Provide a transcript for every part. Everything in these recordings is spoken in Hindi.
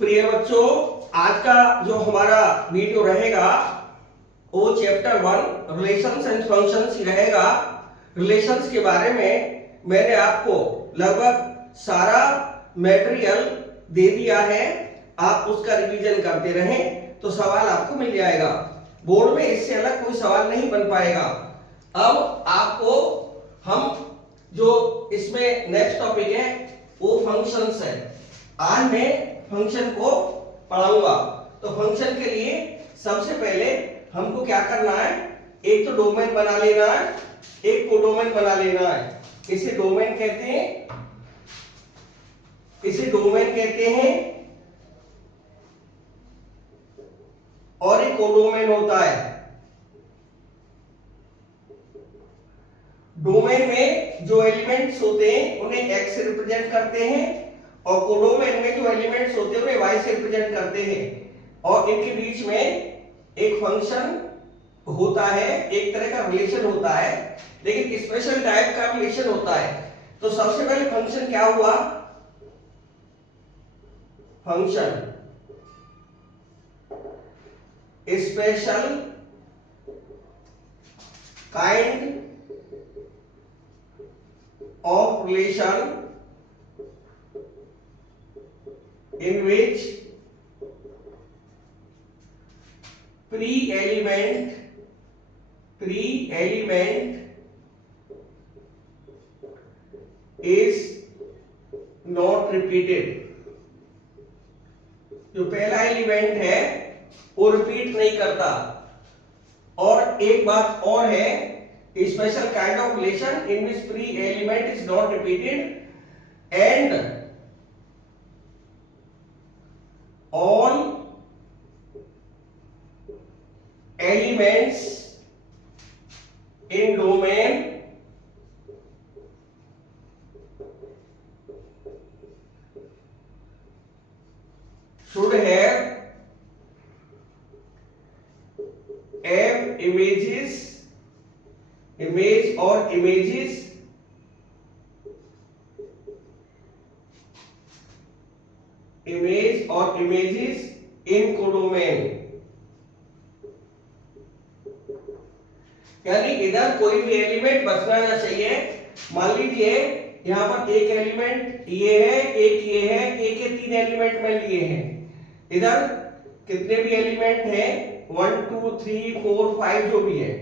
प्रिय बच्चों, आज का जो हमारा वीडियो रहेगा वो चैप्टर 1 रिलेशंस एंड फंक्शंस ही रहेगा। रिलेशंस के बारे में मैंने आपको लगभग सारा मटेरियल दे दिया है। आप उसका रिवीजन करते रहें तो सवाल आपको मिल जाएगा। बोर्ड में इससे अलग कोई सवाल नहीं बन पाएगा। अब आपको हम जो इसमें नेक्स्ट टॉपिक है वो फंक्शंस है। आज मैं फंक्शन को पढ़ाऊंगा। तो फंक्शन के लिए सबसे पहले हमको क्या करना है, एक तो डोमेन बना लेना है, एक कोडोमेन बना लेना है। इसे डोमेन कहते हैं, और एक कोडोमेन होता है। डोमेन में जो एलिमेंट्स होते हैं उन्हें x से रिप्रेजेंट करते हैं और कोडोमेन में जो एलिमेंट्स होते हैं उन्हें y से रिप्रेजेंट करते हैं। और इनके बीच में एक फंक्शन होता है, एक तरह का रिलेशन होता है, लेकिन स्पेशल टाइप का रिलेशन होता है। तो सबसे पहले फंक्शन क्या हुआ? Function special kind of relation in which pre-element is not repeated। जो पहला एलिमेंट है वो रिपीट नहीं करता। और एक बात और है, special kind of relation in which pre-element is not repeated and all elements in domain should have image or images in codomain। यानी इधर कोई भी एलिमेंट बचना ना चाहिए। मान लीजिए यहाँ पर एक एलिमेंट ये है, एक ये है, एक ये तीन एलिमेंट में लिए हैं। इधर कितने भी एलिमेंट हैं, 1 2 3 4 5 जो भी है,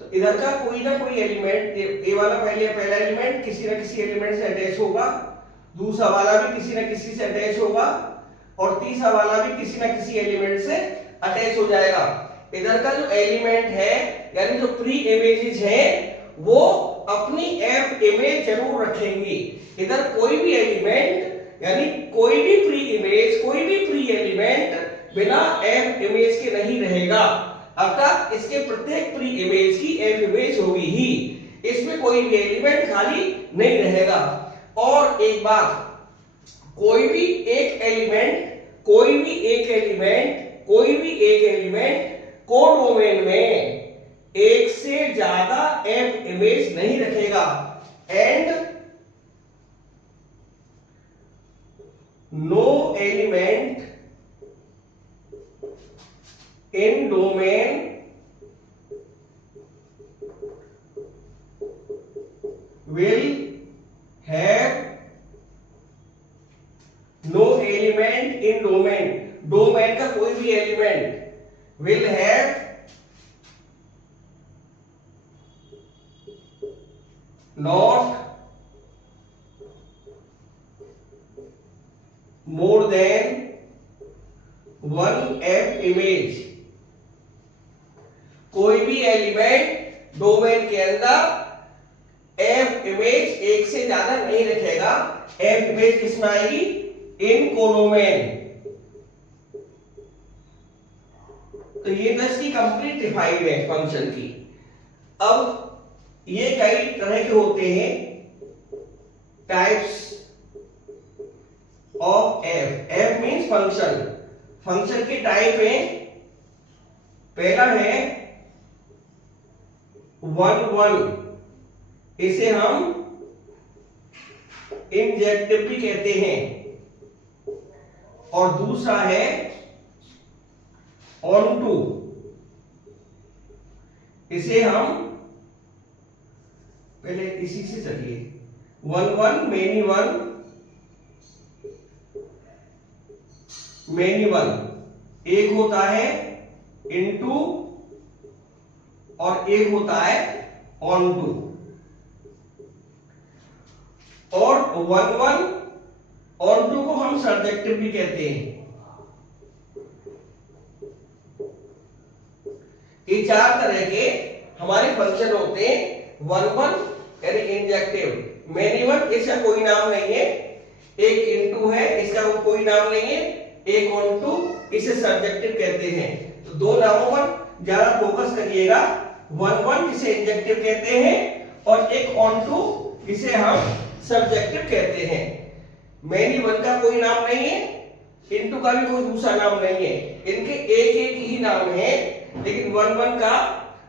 तो इधर का कोई ना कोई एलिमेंट, ये वाला पहला एलिमेंट किसी ना किसी एलिमेंट से अटैच होगा, दूसरा वाला भी किसी ना किसी से अटैच होगा, और तीसरा वाला भी किसी ना किसी एलिमेंट से अटैच हो जाएगा। इधर का जो एलिमेंट है यानी जो प्री इमेजेस है वो अपनी एफ इमेज जरूर रखेंगी। इधर कोई भी एलिमेंट यानी कोई भी प्री इमेज, कोई भी प्री एलिमेंट बिना एफ इमेज के नहीं रहेगा। अर्थात इसके प्रत्येक प्री इमेज की एफ इमेज होगी ही, इसमें कोई भी एलिमेंट खाली नहीं रहेगा। और एक बात, कोई भी एक एलिमेंट कोडोमेन में एक से ज्यादा एफ इमेज नहीं रखेगा। And no element in domain will have no element in domain का कोई भी element will have not more than one f image। कोई भी एलिमेंट डोमेन के अंदर एफ इमेज एक से ज्यादा नहीं रखेगा। एफ इमेज किसमें आएगी? इन कोडोमेन। तो ये तो इसकी कंप्लीट डिफाइंड है फंक्शन की। अब ये कई तरह के होते हैं types of F. F means function. Function के टाइप है, पहला है 1 इसे हम इंजेक्टिव भी कहते हैं। और दूसरा है ऑन टू। इसे हम पहले इसी से चलिए, one one many one, many one एक होता है इनटू और एक होता है ऑन टू। और वन वन ऑन टू को हम सर्जेक्टिव भी कहते हैं। ये चार तरह के हमारे फंक्शन होते हैं। वन वन यानी इंजेक्टिव, मेनी वन इसका कोई नाम नहीं है, एक इनटू है इसका कोई नाम नहीं है, एक ऑन टू इसे सर्जेक्टिव कहते हैं। तो दो नामों पर ज्यादा फोकस करिएगा, वन वन जिसे इंजेक्टिव कहते हैं और एक ऑन टू जिसे हम सब्जेक्टिव कहते हैं। मेनी वन का कोई नाम नहीं है, इनटू का भी कोई दूसरा नाम नहीं है, इनके एक एक ही नाम है, लेकिन वन वन का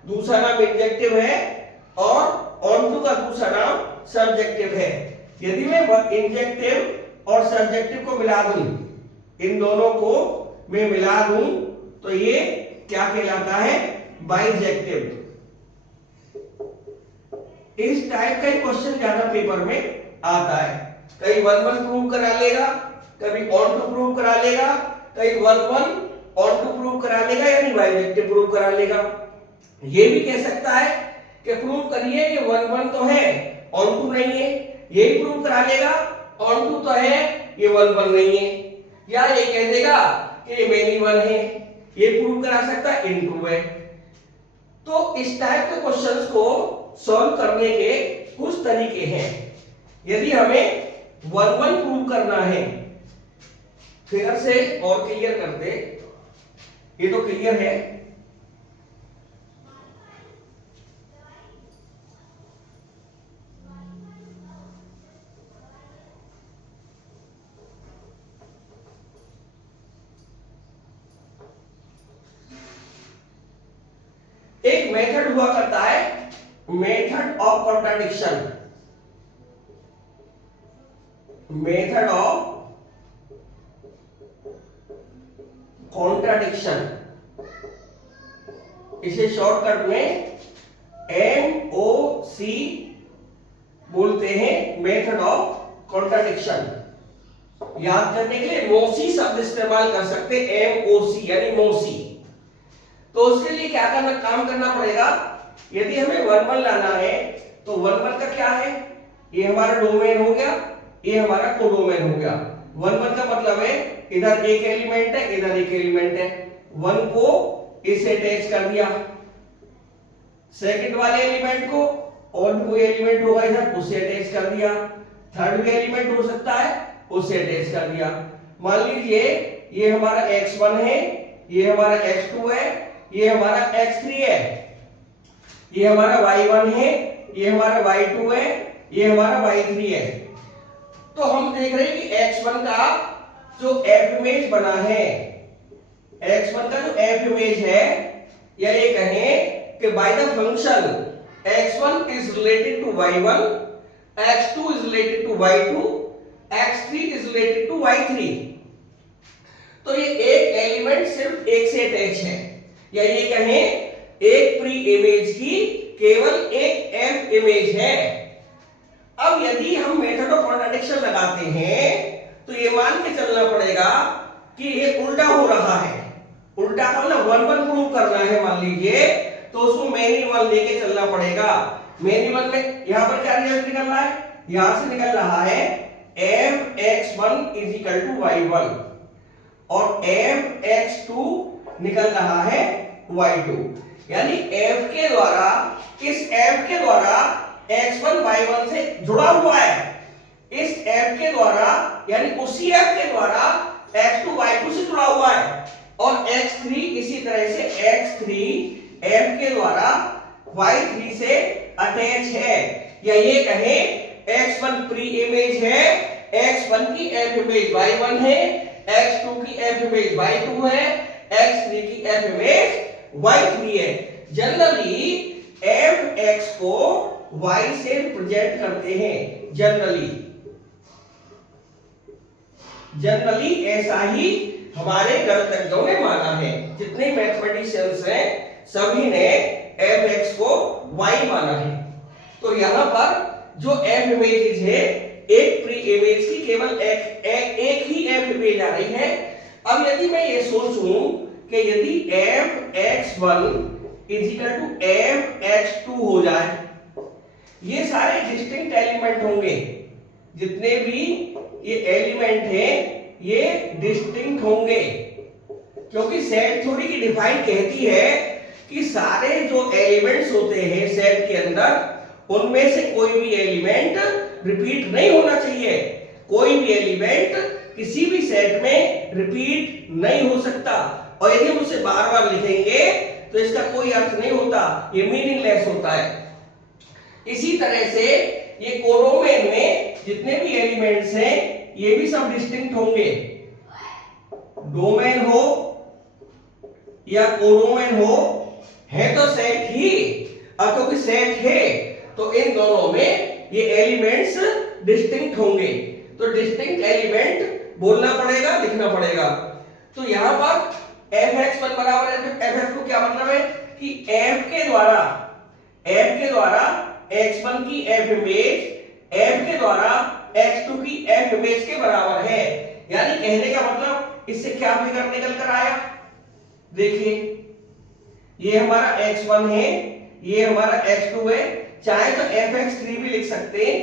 दूसरा नाम इंजेक्टिव है और ऑन टू का दूसरा नाम सब्जेक्टिव है। यदि मैं इंजेक्टिव और सब्जेक्टिव को मिला दूं, इन दोनों को मैं मिला दूं, तो ये क्या कहलाता है? बाइजेक्टिव। इस टाइप का क्वेश्चन ज्यादा पेपर में आता है। कहीं वन वन प्रूव करा लेगा, कभी ऑन टू प्रूव करा लेगा, कहीं one one onto prove करा लेगा, यानी बाइजेक्टिव प्रूव करा लेगा। ये भी कह सकता है कि प्रूव करिए ये वन वन तो है, ऑन टू नहीं है, यही प्रूव करा लेगा ऑन टू तो है, ये वन वन नहीं है। या ये कह देगा कि ये मेनी वन है, ये प्रूव करा सकता है इन टू है। तो इस टाइप के क्वेश्चंस को सॉल्व करने के कुछ तरीके हैं। यदि हमें वन वन प्रूव करना है, फिर से और क्लियर कर दे, ये तो क्लियर है। एक मेथड हुआ करता है, method of contradiction. Method of contradiction, इसे शॉर्टकट में MOC बोलते हैं, मेथड ऑफ कॉन्ट्राडिक्शन। याद करने के लिए मोसी शब्द इस्तेमाल कर सकते हैं, MOC यानी मोसी। तो उसके लिए क्या करना, काम करना पड़ेगा। यदि हमें वन वन लाना है, तो वन वन का क्या है? ये हमारा डोमेन हो गया, ये हमारा कोडोमेन हो गया। वन वन का मतलब है इधर एक एलिमेंट है, इधर एक एलिमेंट है, वन को इसे अटैच कर दिया, सेकंड वाले एलिमेंट को और भी कोई एलिमेंट होगा इधर उसे अटैच कर दिया, थर्ड भी एलिमेंट हो सकता है उसे अटैच कर दिया। मान लीजिए ये हमारा x1 है, ये हमारा x2 है, ये हमारा x3 है, ये हमारा y1 है, ये हमारा y2 है, ये हमारा y3 है। तो हम देख रहे हैं कि x1 का जो f इमेज बना है, x1 का जो f इमेज है, या ये कहें कि by the function x1 is related to y1, x2 is related to y2, x3 is related to y3। तो ये एक एलिमेंट सिर्फ एक से अटैच है, या ये कहें एक प्री इमेज की केवल एक f इमेज है। अब यदि हम मेथड ऑफ कॉन्ट्राडिक्शन लगाते हैं, तो ये मान के चलना पड़ेगा कि ये उल्टा हो रहा है। उल्टा का मतलब वन वन प्रूव करना है मान लीजिए, तो उसको मेनी वन लेके चलना पड़ेगा। मेनी वन में यहां पर क्या रिजल्ट निकल रहा है? यहां से निकल रहा है fx1 is equal to y1 और fx2 निकल रहा है y2। यानी f के द्वारा, इस f के द्वारा x1 y1 से जुड़ा हुआ है, इस f के द्वारा यानी उसी f के द्वारा x2 y2 से जुड़ा हुआ है, और x3 इसी तरह से x3 f के द्वारा y3 से अटैच है। या ये कहें x1 प्री इमेज है, x1 की f इमेज y1 है, x2 की f इमेज y2 है, x3 की f इमेज y3 है। जनरली fx को y से रिप्रेजेंट करते हैं, जनरली जनरली ऐसा ही हमारे गणितज्ञों ने माना है, जितने मैथमेटिशियंस हैं सभी ने f(x) को y माना है। तो यहाँ पर जो f इमेजेस है, एक प्री इमेज की केवल एक ही f इमेज आ रही है। अब यदि मैं ये सोचूं कि यदि f(x1) = f(x2) हो जाए, ये सारे डिस्टिंक्ट एलिमेंट होंगे, जितने भी ये एलिमेंट हैं ये डिस्टिंक्ट होंगे, क्योंकि सेट थ्योरी की डिफाइन कहती है कि सारे जो एलिमेंट्स होते हैं सेट के अंदर, उनमें से कोई भी एलिमेंट रिपीट नहीं होना चाहिए। कोई भी एलिमेंट किसी भी सेट में रिपीट नहीं हो सकता, और यदि हम उसे बार बार लिखेंगे तो इसका कोई अर्थ नहीं होता, ये मीनिंगलेस होता है। इसी तरह से ये कोडोमेन में जितने भी एलिमेंट्स हैं ये भी सब डिस्टिंक्ट होंगे, डोमेन हो या कोडोमेन हो, है तो सेट ही, और क्योंकि सेट है तो इन दोनों में ये एलिमेंट्स डिस्टिंक्ट होंगे। तो डिस्टिंक्ट एलिमेंट बोलना पड़ेगा, लिखना पड़ेगा। तो यहां पर f(x1) बराबर f(x2) क्या मतलब है कि f के द्वारा x1 की f इमेज f के द्वारा x2 की f इमेज के बराबर है। यानी कहने का मतलब इससे क्या फिगर निकल कर आया, देखिए ये हमारा x1 है, ये हमारा x2 है। चाहे तो f(x3) भी लिख सकते हैं,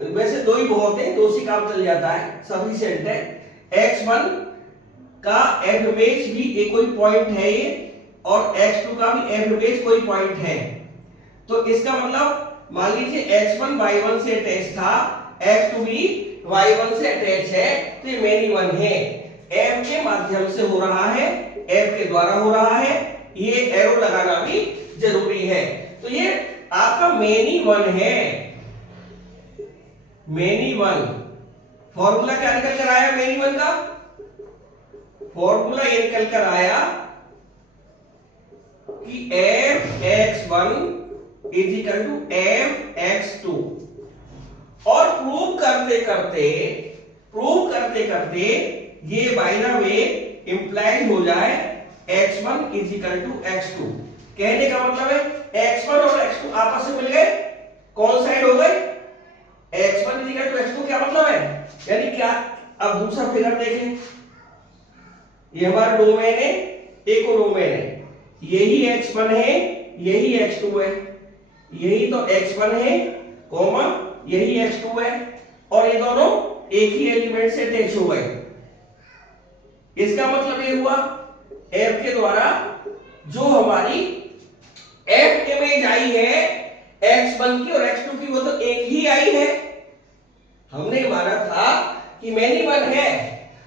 वैसे दो ही बहुत है, दो से काम चल जाता है, सफिशिएंट है। x1 का f इमेज भी एक कोई पॉइंट है ये, और x2 का भी f इमेज कोई पॉइंट है। तो इसका मतलब मान लीजिए x1 y1 से अटैच था, x2 भी y1 से अटैच है, तो ये मेनी वन है। f के माध्यम से हो रहा है, f के द्वारा हो रहा है, ये एरो लगाना भी जरूरी है। तो ये आपका मेनी वन है, मेनी वन। फॉर्मूला क्या निकल कर आया मेनी वन का? फॉर्मूला ये निकल कर आया कि f(x1) = f(x2) और प्रूव करते करते ये बाय द वे इंप्लाइड हो जाए x1 = x2। कहने का मतलब है x1 और x2 आपस में मिल गए, कौन साइड हो गए, x1 = x2। क्या मतलब है, यानी क्या, अब दूसरा फिगर देखें, ये हमारा डोमेन है, एक और डोमेन है, यही x1 है, यही x2 है, यही तो x1 है कॉमा यही x2 है, और ये दोनों एक ही एलिमेंट से अटैच हो गए। इसका मतलब ये हुआ f के द्वारा जो हमारी f इमेज आई है x1 की और x2 की, वो तो एक ही आई है। हमने माना था कि मेनी वन है,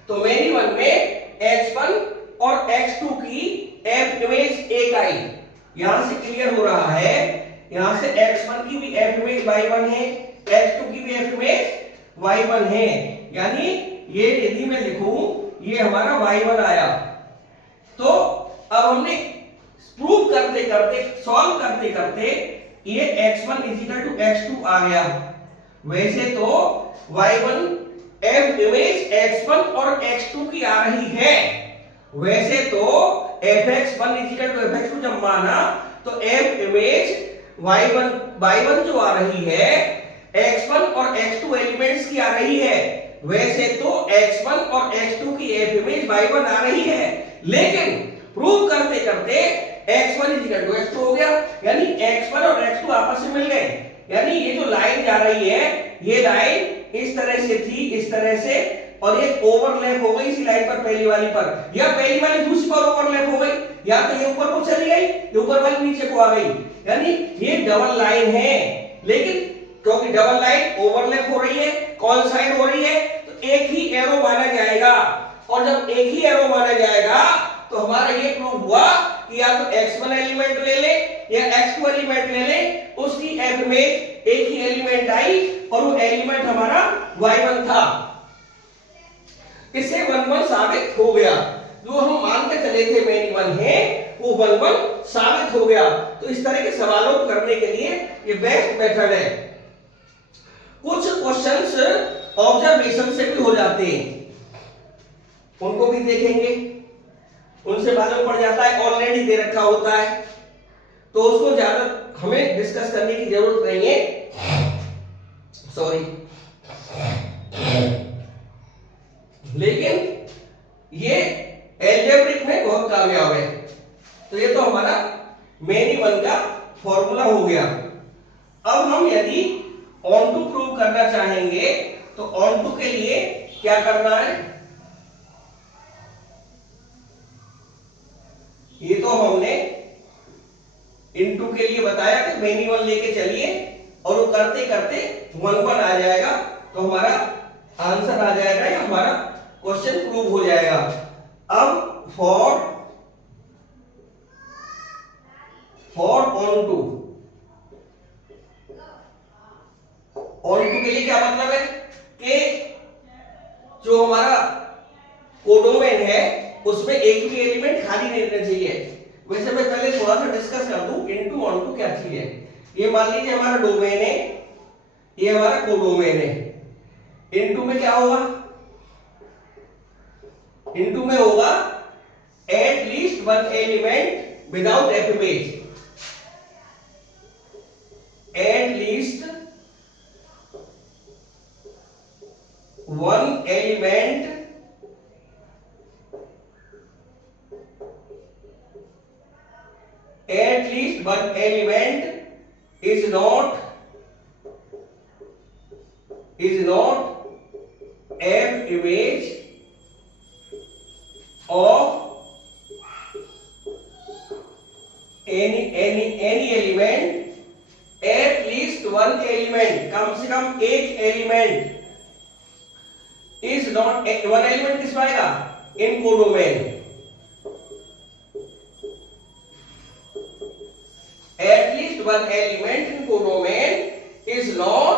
तो मेनी वन में x1 और x2 की f इमेज एक आई। यहां से क्लियर हो रहा है, यहां से x1 की भी f इमेज y1 है, x2 की भी f इमेज y1 है। यानी ये यदि मैं लिखूं ये हमारा y1 आया। तो अब हमने प्रूव करते करते, सॉल्व करते करते ये x1 = x2 आ गया। वैसे तो y1 f इमेज x1 और x2 की आ रही है, वैसे तो f(x1) = f(x2) जब माना तो f इमेज y1 जो आ रही है x1 और x2 एलिमेंट्स की आ रही है, वैसे तो x1 और x2 की f इमेज y1 आ रही है। लेकिन प्रूव करते करते x1 = x2 हो गया, यानी x1 और x2 आपस में मिल गए। यानी ये जो लाइन जा रही है, ये लाइन इस तरह से थी, इस तरह से, और ये ओवरलैप हो गई इसी लाइन पर, पहली वाली पर, या पहली वाली दूसरी पर ओवरलैप हो गई, या तो ये ऊपर को चली गई, ये ऊपर वाली नीचे को आ गई। यानी ये डबल लाइन है, लेकिन क्योंकि डबल लाइन ओवरलैप हो रही है, कौन साइड हो रही है, तो एक ही एरो माना जाएगा। और जब एक ही एरो माना जाएगा तो हमारा ये प्रूव हुआ कि या तो x1 एलिमेंट ले ले या x2 एलिमेंट ले ले, उसकी f में एक ही एलिमेंट आई और वो एलिमेंट हमारा y1 था। इससे 1 1 साबित हो गया, जो हम मान के चले थे मेनी वन है वो 1 1 साबित हो गया। तो इस तरह के सवालों को करने के लिए ये बेस्ट मेथड है। कुछ क्वेश्चंस ऑब्जर्वेशन से भी हो जाते हैं, उनको भी देखेंगे, उनसे मालूम पड़ जाता है, ऑलरेडी दे रखा होता है, तो उसको ज्यादा हमें डिस्कस करने की जरूरत नहीं है, सॉरी। लेकिन ये एल्जेब्रिक में बहुत कामयाब है। तो ये तो हमारा मेनी वन का फॉर्मूला हो गया। अब हम यदि ऑन टू प्रूव करना चाहेंगे तो ऑन टू के लिए क्या करना है, ये तो हमने इनटू के लिए बताया कि मेनी वन लेके चलिए और वो करते करते 1 आ जाएगा, तो हमारा आंसर आ जाएगा या हमारा क्वेश्चन प्रूव हो जाएगा। अब फॉर ऑन टू के लिए क्या मतलब है कि जो हमारा कोडोमेन है उसमें एक भी एलिमेंट खाली नहीं रहना चाहिए। वैसे मैं पहले थोड़ा सा डिस्कस कर दूं इनटू ऑन टू क्या चीज है। ये मान लीजिए हमारा डोमेन है, ये हमारा कोडोमेन है। इनटू में क्या होगा, इनटू में होगा at least one element without F image, at least one element at least one element is not f image of any element, at least one element, कम से कम एक element is not, one element किस पाएगा, इन codomain, at least one element in codomain is not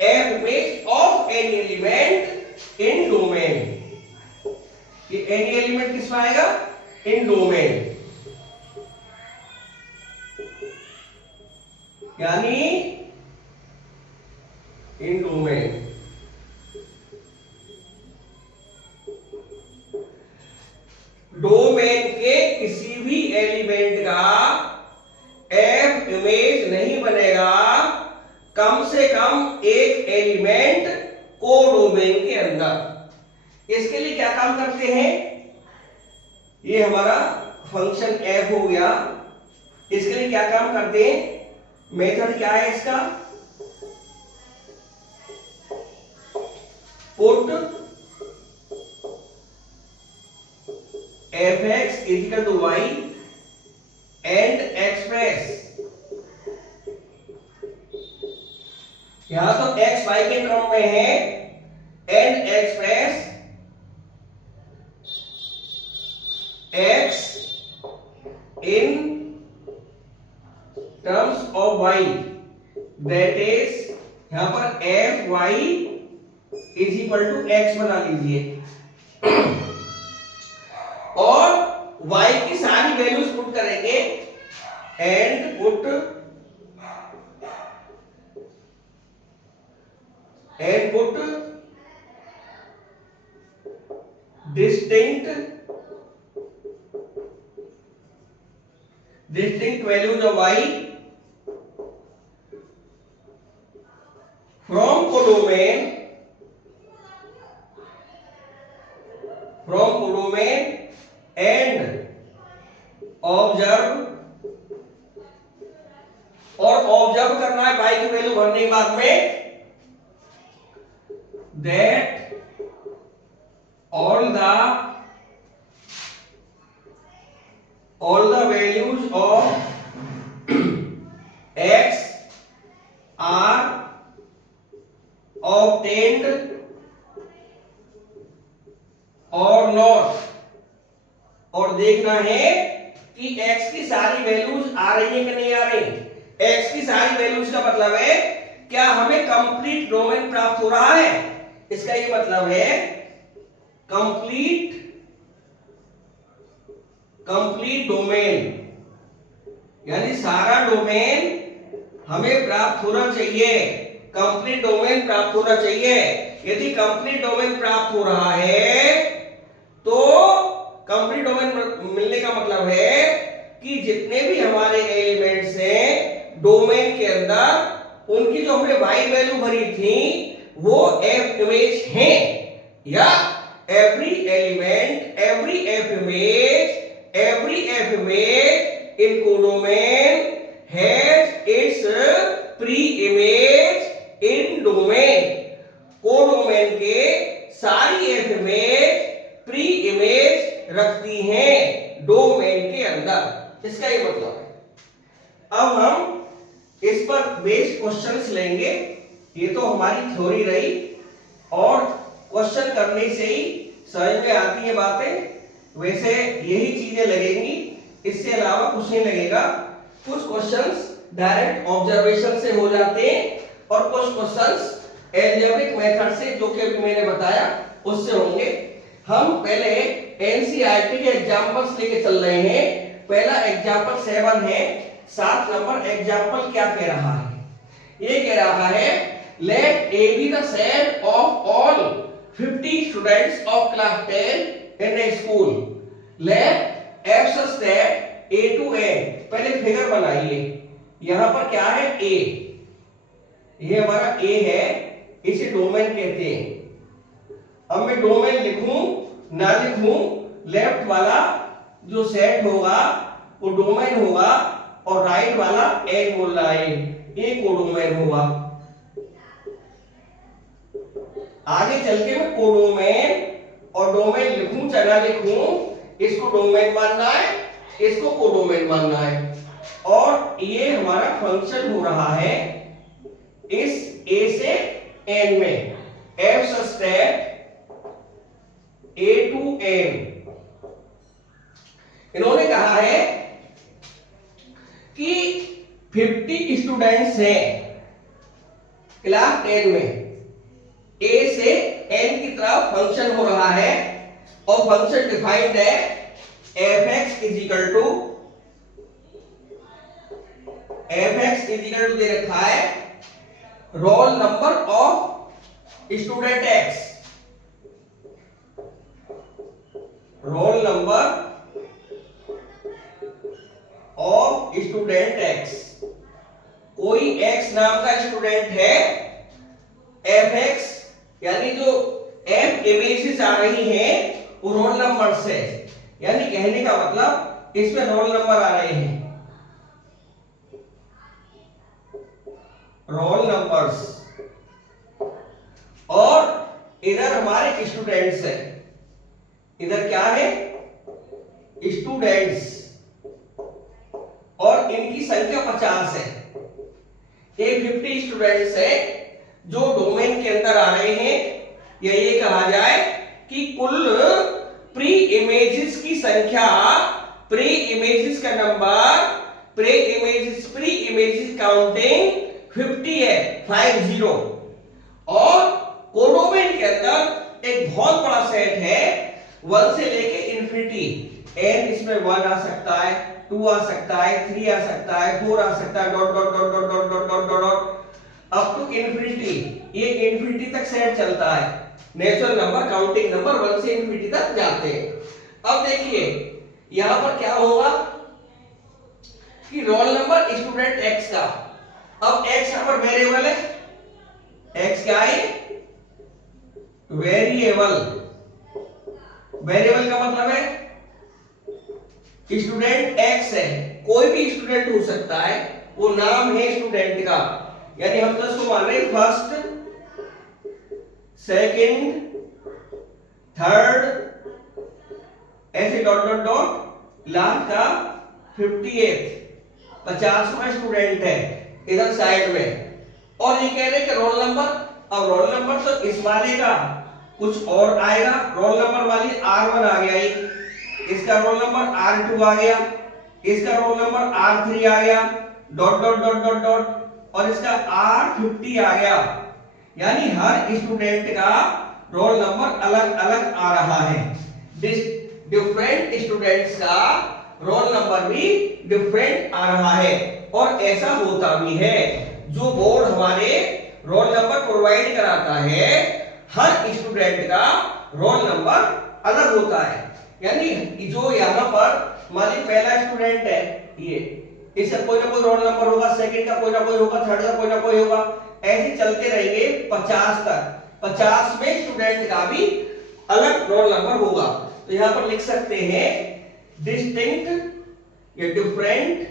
f image of any element in domain। ये any element किस में आएगा, in domain, यानी in domain। डोमेन के किसी भी एलिमेंट का एफ इमेज नहीं बनेगा कम से कम एक एलिमेंट कोडोमेन के अंदर। इसके लिए क्या काम करते हैं, ये हमारा फंक्शन एफ हो गया, इसके लिए क्या काम करते हैं, मेथड क्या है इसका, put f x equal to y and express, यहां तो एक्स वाई के क्रम में है, and express x in terms of y, that is यहां पर f y is equal to x बना लीजिए और y की सारी वैल्यूज पुट करेंगे and put distinct values of y from codomain and observe, और ऑब्जर्व करना है y की वैल्यू भरने के बाद में, that all the values of x are obtained or not, और देखना है कि x की सारी वैल्यूज आ रही है कि नहीं आ रही। x की सारी वैल्यूज का मतलब है क्या हमें कंप्लीट डोमेन प्राप्त हो रहा है, इसका ये मतलब है कंप्लीट डोमेन, यानी सारा डोमेन हमें प्राप्त होना चाहिए, कंप्लीट डोमेन प्राप्त होना चाहिए। यदि कंप्लीट डोमेन प्राप्त हो रहा है तो कंप्लीट डोमेन मिलने का मतलब है कि जितने भी हमारे एलिमेंट्स हैं डोमेन के अंदर उनकी जो हमने y वैल्यू भरी थी वो f इमेज हैं, या every element every f image in codomain has its pre-image in domain। Codomain के सारी f इमेज प्री इमेज रखती हैं डोमेन के अंदर, इसका ये मतलब है। अब हम इस पर बेस्ड क्वेश्चंस लेंगे। ये तो हमारी थ्योरी रही और क्वेश्चन करने से ही समझ में आती है बातें, वैसे यही चीजें लगेंगी, इससे अलावा कुछ नहीं लगेगा। कुछ क्वेश्चंस डायरेक्ट ऑब्जर्वेशन से हो जाते हैं और कुछ क्वेश्चंस एल्जेब्रिक मेथड से, जो कि अभी मैंने बताया, उससे होंगे। हम पहले एनसीईआरटी के एग्जांपल्स लेके चल रहे हैं। पहला एग्जांपल 7 है। 7 नंबर एग्जांपल क्या कह रहा है? ये कह रहा है let A be the set of all 50 students of class 10 in a school, let F such that A to N। पहले फिगर बनाइए। यहां पर क्या है? A, ये हमारा A है, इसे डोमेन कहते हैं। अब मैं डोमेन लिखूं ना लिखूं, लेफ्ट वाला जो सेट होगा वो डोमेन होगा और राइट वाला एन बोल रहा है, ये कोडोमेन होगा। आगे चल के मैं कोडोमेन और डोमेन लिखूं चाहे ना लिखूं, इसको डोमेन मानना है, इसको कोडोमेन मानना है। और ये हमारा फंक्शन हो रहा है इस A से N में, F such that A to N। इन्होंने कहा है कि 50 स्टूडेंट्स हैं क्लास 10 में, A से N की तरफ फंक्शन हो रहा है और फंक्शन डिफाइंड है fx इज इक्वल टू दे रखा है roll number of student x, roll number of student x। कोई x नाम का स्टूडेंट है, fx यानी जो f इमेजेस आ रही हैं वो रोल नंबर से, यानी कहने का मतलब इसमें रोल नंबर आ रहे हैं, रोल नंबर्स। और इधर हमारे स्टूडेंट्स है, इधर क्या है? स्टूडेंट्स, और इनकी संख्या 50 है। ये 50 स्टूडेंट्स है जो डोमेन के अंदर आ रहे हैं, या ये कहा जाए कि कुल प्री इमेजेस की संख्या, प्री इमेजेस का नंबर, प्री इमेजेस काउंटिंग 50 है, 50। और कोडोमेन के अंदर एक बहुत बड़ा सेट है 1 से लेके इंफिनिटी। n इसमें 1 आ सकता है, 2 आ सकता है, 3 आ सकता है, 4 आ सकता है, dot dot dot dot dot dot dot dot up to infinity. ये इंफिनिटी तक सेट चलता है, नेचुरल नंबर, काउंटिंग नंबर 1 से इंफिनिटी तक जाते हैं। अब देखिए यहां पर क्या होगा कि रोल नंबर स्टूडेंट x का, अब x यहां पर वेरिएबल है, x क्या है? वेरिएबल। वेरिएबल का मतलब है स्टूडेंट x है, कोई भी स्टूडेंट हो सकता है, वो नाम है स्टूडेंट का, यानी हम तो इसको मान रहे हैं फर्स्ट, सेकंड, थर्ड, ऐसे डॉट डॉट डॉट, लास्ट का 58, 50वां स्टूडेंट है इधर साइड में। और ये कह रहे कि रोल नंबर, अब रोल नंबर तो इस वाले का कुछ और आएगा, रोल नंबर वाली R1 आ गया, इसका रोल नंबर R2 आ गया, इसका रोल नंबर R3 आ गया, dot dot dot dot dot, और इसका R50 आ गया। यानी हर स्टूडेंट का रोल नंबर अलग अलग आ रहा है, डिफरेंट स्टूडेंट्स का रोल नंबर भी डिफरेंट आ रहा है। और ऐसा होता भी है, जो बोर्ड हमारे रोल नंबर प्रोवाइड कराता है हर स्टूडेंट का रोल नंबर अलग होता है। यानी जो यहाँ पर मान ली पहला स्टूडेंट है, ये इसका कोई ना कोई रोल नंबर होगा, सेकंड का कोई ना कोई होगा, थर्ड का कोई ना कोई होगा, ऐसे चलते रहेंगे 50 तक। 50वें स्टूडेंट का भी अलग रोल नंबर होगा। तो यहाँ पर लिख सकते हैं डिस्टिंक्ट या different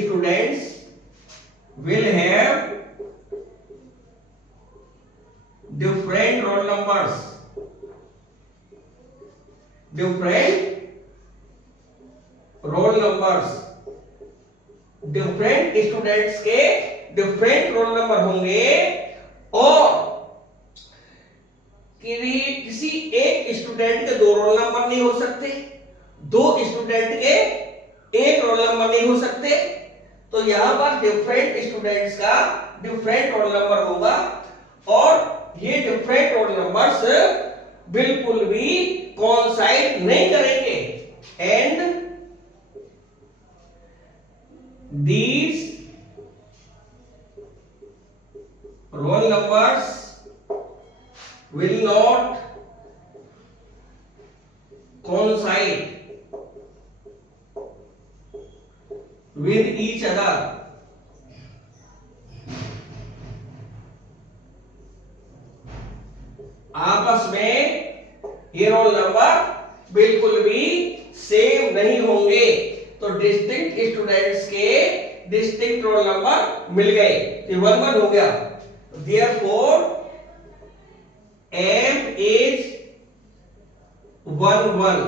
students will have different roll numbers, different students के डिफरेंट रोल नंबर होंगे और किसी एक स्टूडेंट के 2 रोल नंबर नहीं हो सकते, 2 स्टूडेंट के 1 रोल नंबर नहीं हो सकते। तो यहां पर डिफरेंट स्टूडेंट्स का डिफरेंट रोल नंबर होगा और ये डिफरेंट रोल नंबर्स बिल्कुल भी कोइंसाइड नहीं करेंगे। And these roll numbers will not coincide with each other। आपस में ये रोल नंबर बिल्कुल भी सेम नहीं होंगे। तो डिस्टिंक्ट स्टूडेंट्स के डिस्टिंक्ट रोल नंबर मिल गए, तो 1-1 हो गया। Therefore M is 1-1,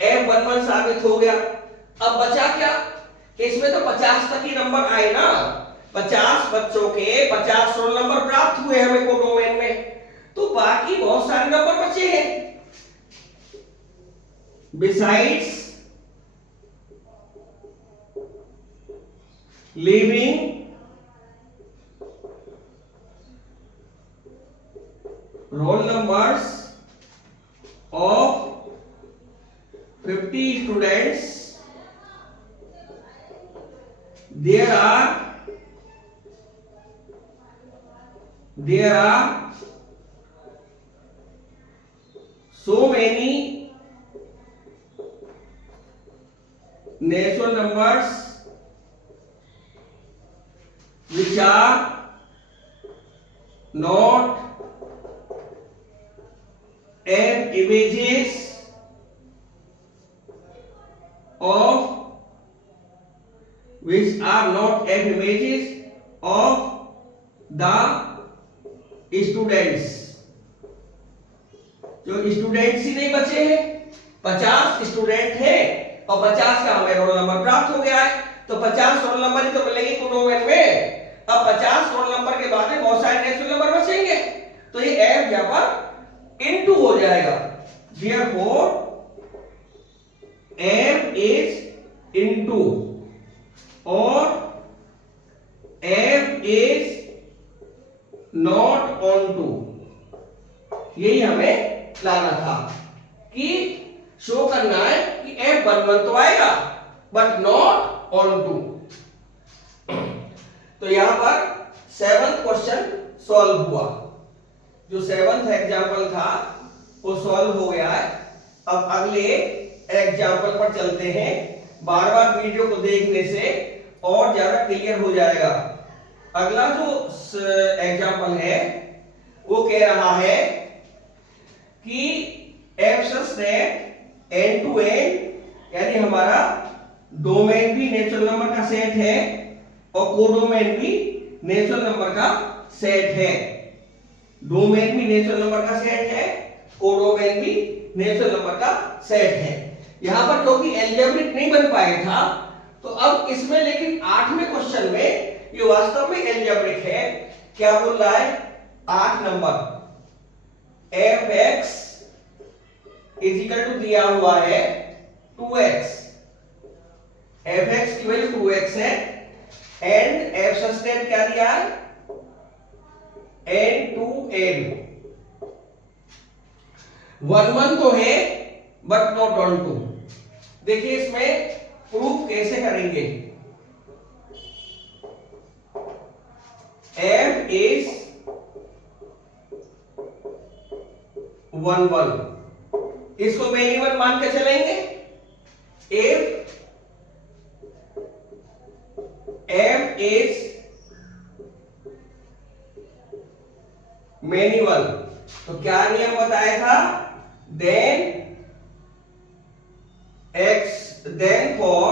M 1-1 साबित हो गया। अब बचा क्या कि इसमें तो 50 तक ही नंबर आए ना, 50 बच्चों के 50 रोल नंबर प्राप्त हुए हमें कोडोमेन में, तो बाकी बहुत सारे नंबर बचे हैं। Besides leaving roll numbers of 50 students, there are so many natural numbers which are not F images of the students। जो स्टूडेंट्स ही नहीं बचे हैं, 50 स्टूडेंट हैं और 50 का हमें रोल नंबर प्राप्त हो गया है, तो 50 रोल नंबर ही तो मिलेंगे कोडोमेन में। अब 50 रोल नंबर के बाद में बहुत सारे नेचुरल नंबर बचेंगे, तो ये एफ यहां पर इनटू हो जाएगा। Therefore M is इनटू और M is not onto. यही हमें लाना था कि शो करना है कि M 1-1 तो आएगा बट नॉट ऑन टू। तो यहां पर 7th क्वेश्चन सॉल्व हुआ। जो 7th एग्जाम्पल था वो सॉल्व हो गया है। अब अगले एग्जाम्पल पर चलते हैं। बार बार वीडियो को देखने से और ज्यादा क्लियर हो जाएगा। अगला जो एग्जाम्पल है वो कह रहा है कि f such that n to n, यानी हमारा डोमेन भी नेचुरल नंबर का सेट है और कोडोमेन भी नेचुरल नंबर का सेट है। डोमेन भी नेचुरल नंबर का सेट है, कोडोमेन भी नेचुरल नंबर का सेट है। यहां पर क्योंकि एल्जेब्रिक नहीं बन पाया था तो अब इसमें, लेकिन 8वें क्वेश्चन में ये वास्तव में एल्जेब्रिक है। क्या बोल रहा है? 8 number f(x) is equal to दिया हुआ है 2x, f(x) की वैल्यू 2x है एंड f सस्टेन क्या दिया है? n to n। 1-1 तो है बट नॉट ऑन टू। देखिए इसमें प्रूफ कैसे करेंगे? f is 1 1, इसको मेनी वन मान के चलेंगे। if f is many one, तो क्या नियम बताया था? then for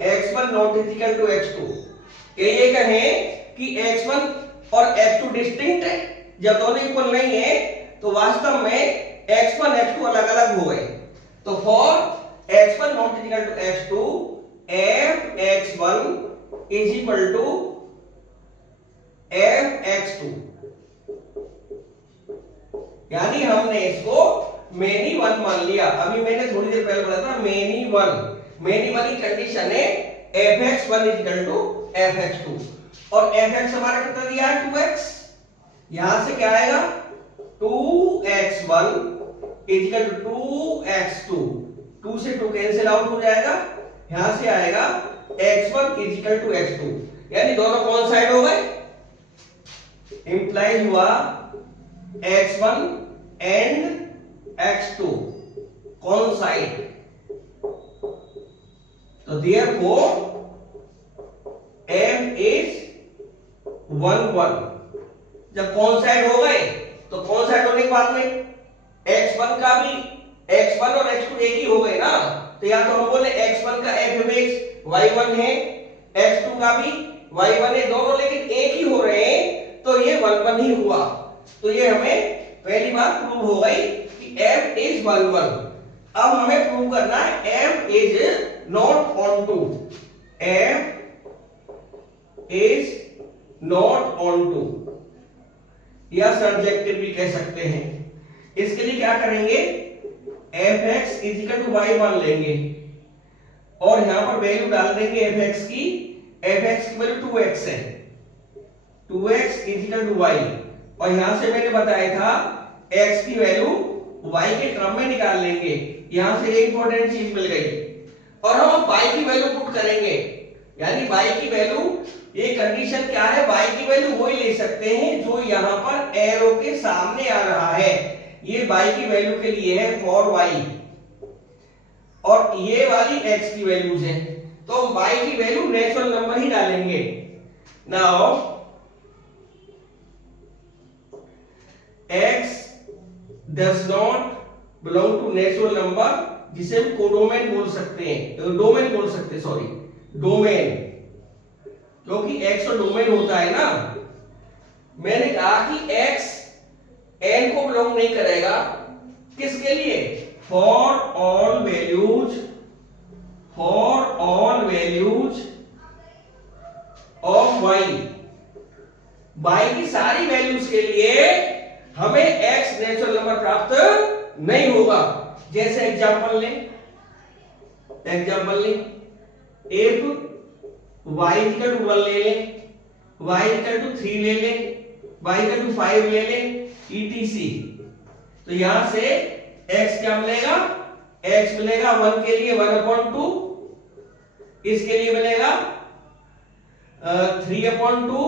x1 not is equal to x2, ये कहें कि x1 और x2 डिस्टिंक्ट है, जब दोनों इक्वल नहीं है तो वास्तव में x1 x2 अलग अलग हो गए। तो for x1 not is equal to x2, f x1 is equal to f x2, यानी हमने इसको मेनी वन मान लिया। अभी मैंने थोड़ी देर पहले बोला था मेनी वन की कंडीशन है fx1 is equal to fx2, और fx हमारा कितना दिया है? 2x, यहां से क्या आएगा? 2x1 is equal to 2x2, 2 से 2 कैंसिल आउट हो जाएगा, यहां से आएगा x1 is equal to x2, यानी दोनों कौन साइड हो गए? इंप्लाइज हुआ x1 एंड x2 कौन साइड? तो therefore f is 1 1, जब कौन साइड हो गए तो कौन साइड होने के बाद में x1 का भी, x1 और x2 एक ही हो गए ना, तो या तो हम बोले x1 का f इमेज y1 है, x2 का भी y1 है, दोनों लेकिन एक ही हो रहे हैं, तो ये 1 1 ही हुआ। तो ये हमें पहली बात प्रूव हो गई कि f is 1 1। अब हमें प्रूव करना है f is not onto, f is not onto, या सर्जेक्टिव भी कह सकते हैं। इसके लिए क्या करेंगे? fx is equal to y मान लेंगे और यहां पर वैल्यू डाल देंगे fx की वैल्यू 2x है, 2x is equal to y, और यहां से मैंने बताया था x की वैल्यू y के टर्म में निकाल लेंगे, यहां से एक इंपॉर्टेंट चीज मिल गई, और हम y की वैल्यू पुट करेंगे, यानी y की वैल्यू, ये कंडीशन क्या है? y की वैल्यू वही ले सकते हैं जो यहां पर एरो के सामने आ रहा है, ये y की वैल्यू के लिए है फॉर y, और ये वाली x की वैल्यूज है, तो हम y की वैल्यू नेचुरल नंबर ही डालेंगे। Now x does not belong to natural number, जिसे हम कोडोमेन बोल सकते हैं, डोमेन बोल सकते हैं, सॉरी डोमेन, क्योंकि x और डोमेन होता है ना। मैंने कहा कि x n को बिलोंग नहीं करेगा, किसके लिए? For all values of y की सारी वैल्यूज के लिए हमें x नेचुरल नंबर प्राप्त नहीं होगा। जैसे एग्जांपल लें, if y इक्वल टू 1 ले लें, y इक्वल टू 3 ले लें, y इक्वल टू 5 ले लें, etc, तो यहां से x क्या मिलेगा? x मिलेगा 1 के लिए 1/2, इसके लिए मिलेगा 3/2,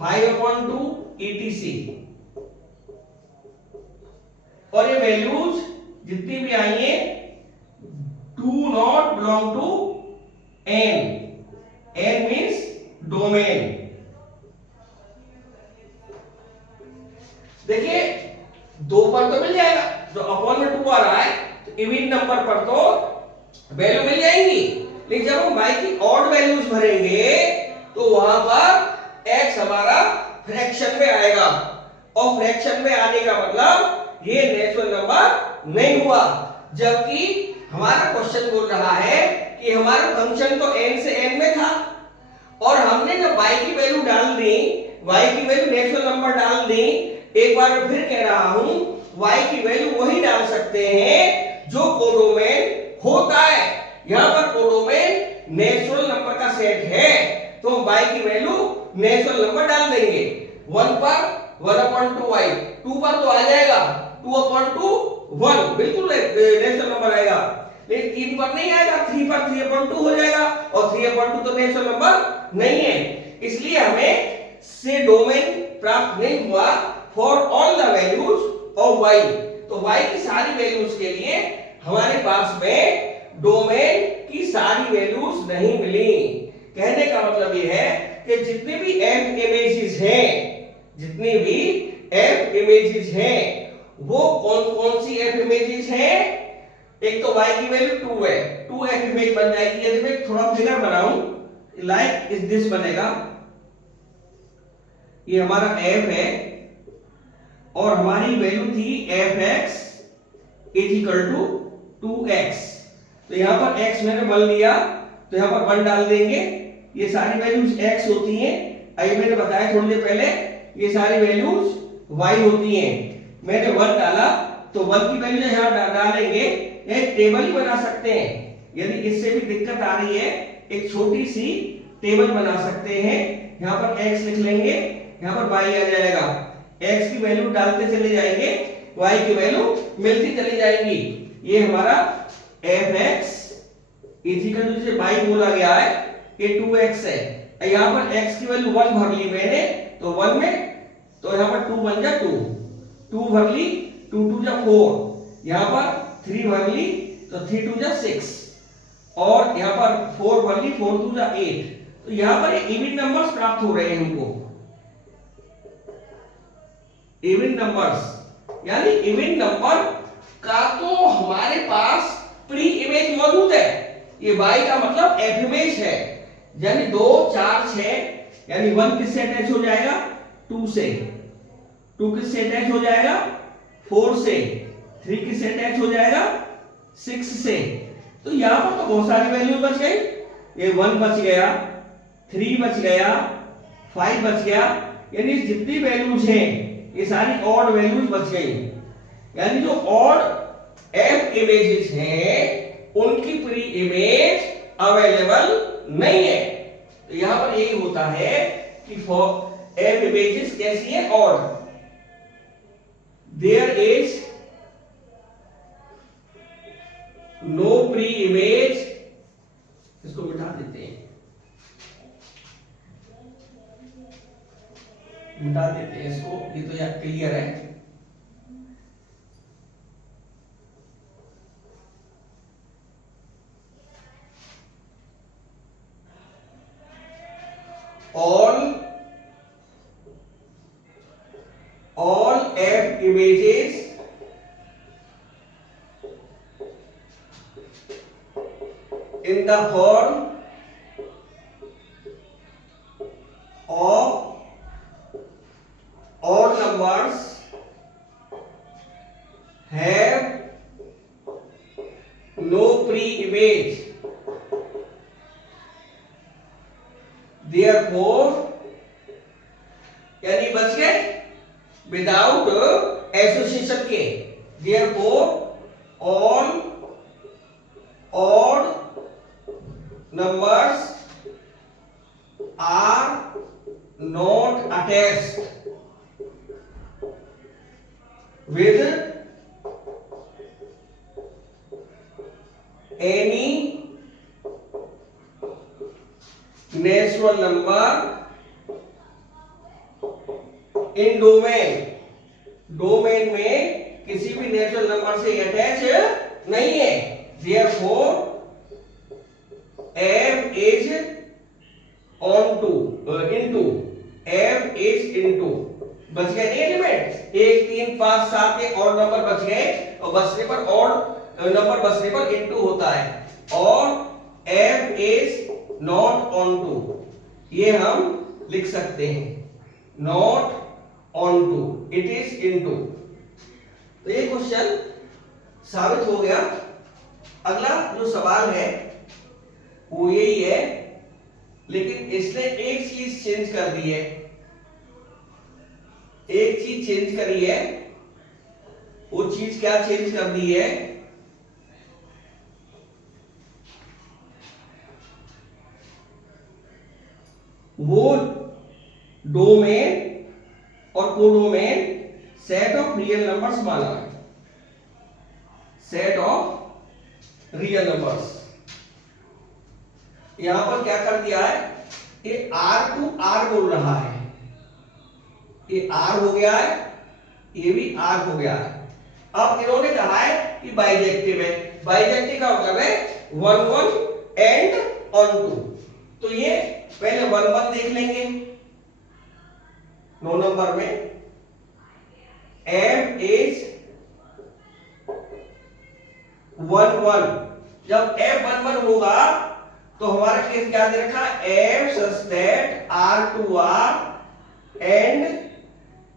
5/2, etc, और ये वैल्यूज जितनी भी आई हैं do not belong to n, n means domain. देखिए 2 पर तो मिल जाएगा, जो अपॉन में 2 आ रहा है, तो इवन नंबर पर तो वैल्यू मिल जाएंगी, लेकिन जब हम y की ऑड वैल्यूज भरेंगे तो वहां पर x हमारा फ्रैक्शन में आएगा, और फ्रैक्शन में आने का मतलब ये नेचुरल नंबर नहीं हुआ, जबकि हमारा क्वेश्चन बोल रहा है कि हमारा फंक्शन तो n से n में था, और हमने जब y की वैल्यू डाल दी, y की वैल्यू नेचुरल नंबर डाल दी, एक बार मैं फिर कह रहा हूं y की वैल्यू वही डाल सकते हैं जो कोडोमेन होता है। यहां पर कोडोमेन नेचुरल नंबर का सेट है, तो हम y की वैल्यू नेचुरल नंबर डाल देंगे। 1 पर 1/2y, 2 पर तो आ जाएगा 2/2 1 बिल्कुल नेचुरल नंबर आएगा, लेकिन 3 पर नहीं आएगा, 3 पर 3/2 हो जाएगा और 3/2 तो नेचुरल नंबर नहीं है, इसलिए हमें से डोमेन प्राप्त नहीं हुआ for all the values of y। तो y की सारी वैल्यूज के लिए हमारे पास में डोमेन की सारी वैल्यूज नहीं मिली। कहने का मतलब ये है कि जितनी भी f इमेजेस हैं, जितनी भी f इमेजेस हैं, वो कौन कौन सी f इमेजेस हैं? एक तो y की वैल्यू 2 है, 2 f इमेज बन जाएगी। यदि मैं थोड़ा फिगर बनाऊं, लाइक इस दिस बनेगा, ये हमारा f है और हमारी वैल्यू थी fx = 2x। तो यहां पर x मैंने 1 लिया, तो यहां पर 1 डाल देंगे। ये सारी वैल्यूज x होती हैं, अभी मैंने बताया थोड़ी देर पहले, ये सारी वैल्यूज y होती हैं। मैंने 1 डाला तो 1 की वैल्यू यहां डालेंगे, एक टेबल ही बना सकते हैं। यदि इससे भी दिक्कत आ रही है, एक छोटी सी टेबल बना सकते हैं। यहां पर x लिख लेंगे, यहां पर y आ जाएगा, x की वैल्यू डालते चले जाएंगे, y की वैल्यू मिलती चली जाएगी। ये हमारा fx = y बोला गया है, ये 2x है। यहां पर x की वैल्यू 1 भर ली मैंने, तो 1 में, तो यहां पर 2 बन जा 2, 2 भर ली, 2 2 जा 4, यहां पर 3 भर ली, तो 3 2 जा 6, और यहां पर 4 भर ली, 4 2 जा 8। तो यहां पर इवन नंबर्स प्राप्त हो रहे हैं हमको, इवन नंबर्स, यानी इवन नंबर का तो हमारे पास प्री इमेज मौजूद है। ये y का मतलब f इमेज है, यानी 2 4 6, यानी 1 किससे अटैच हो जाएगा? 2 से, 2 किससे अटैच हो जाएगा? 4 से, 3 किससे अटैच हो जाएगा? 6 से। तो यहां पर तो बहुत सारी वैल्यू बच गई, ये 1 बच गया, 3 बच गया, 5 बच गया, यानी जितनी वैल्यूज हैं ये सारी ऑड वैल्यूज बच गई। यानी जो ऑड f इमेजेस हैं उनकी प्री इमेज अवेलेबल नहीं है। तो यहां पर यही होता है कि f इमेजेस कैसी है? Odd. There is no pre image, इसको मिटा देते हैं, मिटा देते हैं इसको, ये तो यार क्लियर है। all f images in the form of odd numbers have no pre-image, therefore यानी बच गए विदाउट एसोसिएशन के, therefore all odd numbers are not attached with any natural number in domain में किसी भी नेचुरल नंबर से अटैच नहीं है। therefore f is onto into f is into, बच गए नहीं एलिमेंट, 1 3 5 7 के और नंबर बच गए, और बचने पर और नंबर बचने पर इनटू होता है, और f is not onto, ये हम लिख सकते हैं, not onto, it is into। तो ये क्वेश्चन साबित हो गया। अगला जो सवाल है वो यही है, लेकिन इसने एक चीज चेंज कर दी है, एक चीज चेंज करी है। वो चीज क्या चेंज कर दी है? वो डोमेन और codomain set of real numbers माना है। Set of real numbers. यहां पर क्या कर दिया है, ये R टू R बोल रहा है, ये R हो गया है, ये भी R हो गया है। अब इन्होंने कहा है कि बाइजेक्टिव है। बाइजेक्टिव का मतलब है 1 1 एंड ऑन टू। तो ये पहले 1 1 देख लेंगे। 9 नंबर में m is 1 1, जब m 1 1 होगा तो हमारा केस क्या दे रखा, m such that r to r and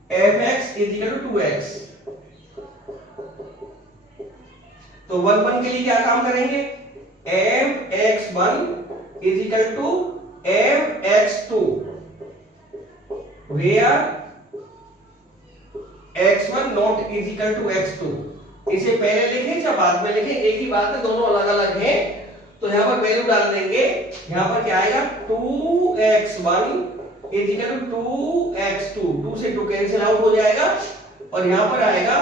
fx is equal to 2x। तो 1 1 के लिए क्या काम करेंगे, mx1 is equal to mx2 where x1 not is equal to x2। इसे पहले लिखें या बाद में लिखें, एक ही बात है, दोनों अलग अलग हैं। तो यहां पर वैल्यू डाल देंगे। यहां पर क्या आएगा, 2x1 is equal to 2x2, 2 से 2 कैंसिल आउट हो जाएगा, और यहां पर आएगा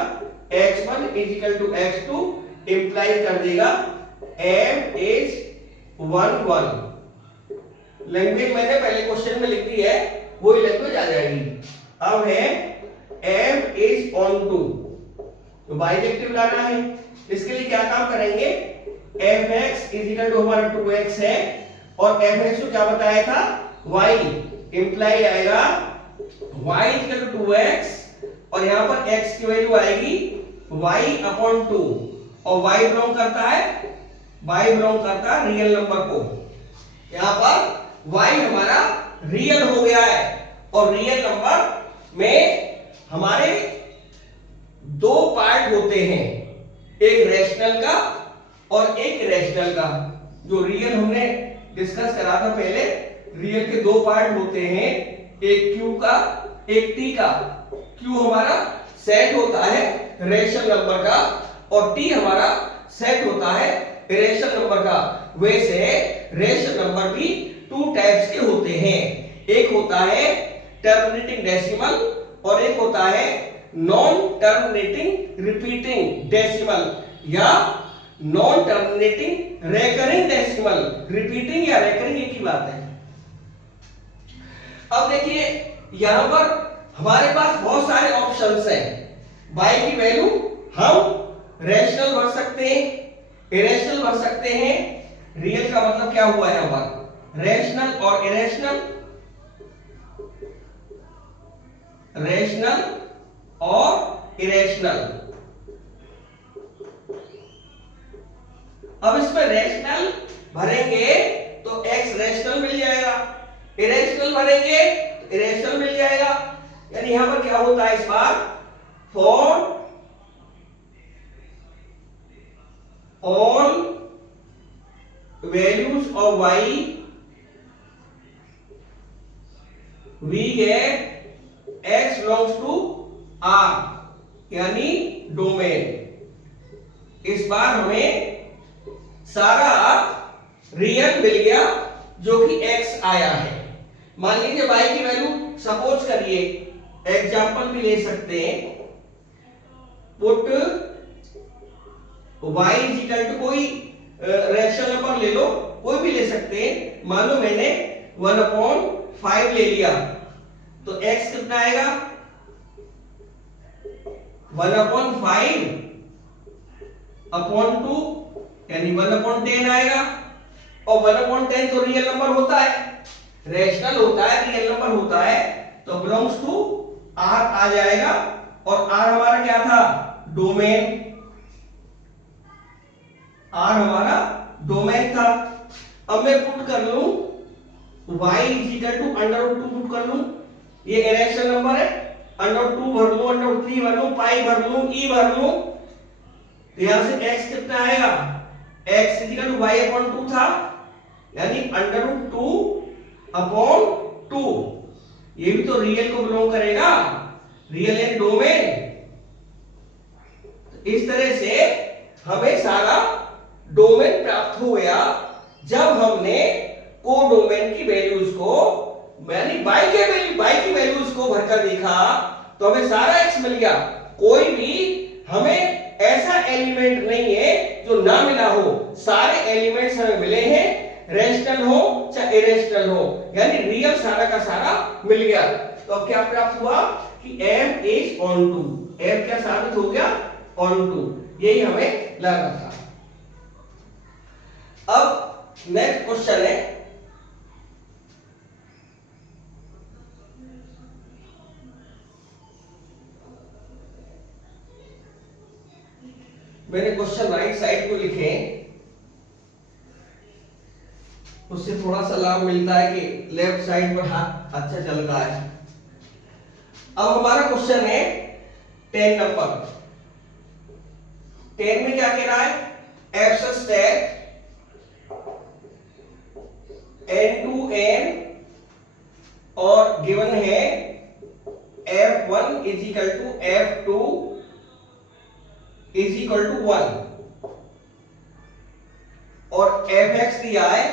x1 is equal to x2, imply कर देगा m is 1 1। लैंग्वेज मैंने पहले क्वेश्चन में लिख दी है, वही लैंग्वेज आ जाएगी। अब है m is on 2, तो बाइजेक्टिव लाना है। इसके लिए क्या काम करेंगे, fx is equal to हमारा 2x है, और fx को क्या बताया था, y, इंप्लाई आएगा y is equal to 2x, और यहां पर x की वैल्यू आएगी y अपॉन 2, और y बिलोंग करता है रियल नंबर को। यहां पर y हमारा रियल हो गया है, और रियल नंबर में हमारे दो पार्ट होते हैं, एक रेशनल का और एक इरेशनल का। जो रियल हमने डिस्कस करा था पहले, रियल के दो पार्ट होते हैं, एक q का एक t का। q हमारा सेट होता है रेशनल नंबर का, और t हमारा सेट होता है इरेशनल नंबर का। वैसे रेशनल नंबर भी 2 टाइप्स के होते हैं, एक होता है टर्मिनेटिंग डेसिमल और एक होता है नॉन टर्मिनेटिंग रिपीटिंग डेसिमल या non terminating recurring decimal. Repeating या रेकरिंग एक ही बात है। अब देखिए यहां पर हमारे पास बहुत सारे ऑप्शंस हैं। y की वैल्यू हम रेशनल भर सकते हैं, इरेशनल भर सकते हैं। रियल का मतलब क्या हुआ है, यहां पर रेशनल और इरेशनल, रेशनल और इरेशनल। अब इसमें रेशनल भरेंगे तो x रेशनल मिल जाएगा, इरेशनल भरेंगे तो इरेशनल मिल जाएगा। यानी यहां पर क्या होता है इस बार, for all values of y we get x belongs to R, यानी डोमेन। इस बार हमें सारा रियल मिल गया जो कि x आया है। मान लीजिए y की वैल्यू सपोज करिए, एग्जांपल भी ले सकते हैं, put y is equal to कोई रेशनल नंबर ले लो, कोई भी ले सकते हैं। मान लो मैंने 1/5 ले लिया, तो x कितना आएगा, 1/5 अपॉन 2 यानी 1/10 आएगा। और 1/10 तो रियल नंबर होता है, रेशनल होता है, रियल नंबर होता है, तो बिलोंग्स टू R आ जाएगा। और R हमारा क्या था, डोमेन। R हमारा डोमेन था। अब मैं पुट कर लूं y is equal to √2 put कर लूं, ये इरेशनल नंबर है, √2 भर लूं, √3 भर लूं, पाई भर लूं, e भर लूं, तो यहां से x कितना आएगा, x is equal to y upon 2 था, यानी √2 अपॉन 2। ये भी तो रियल को बिलोंग करेगा, रियल एंड डोमेन। इस तरह से हमें सारा डोमेन प्राप्त हो गया जब हमने कोडोमेन की वैल्यूज को, यानी बाई की वैल्यूज को भरकर देखा, तो हमें सारा x मिल गया। कोई भी हमें ऐसा एलिमेंट नहीं है जो ना मिला हो, सारे एलिमेंट्स हमें मिले हैं, रेशनल हो चाहे इरेशनल हो, यानी रियल सारा का सारा मिल गया। तो अब क्या प्राप्त हुआ कि m is onto, m क्या साबित हो गया, ऑन टू, यही हमें लगा था। अब नेक्स्ट क्वेश्चन है, मैंने क्वेश्चन राइट साइड को लिखे, उससे थोड़ा सा लाभ मिलता है कि लेफ्ट साइड पर हाथ अच्छा चलता है। अब हमारा क्वेश्चन है 10 नंबर। 10 में क्या कह रहा है, f such that n to n और गिवन है f1 is equal to f2 is equal to 1 और fx दिया है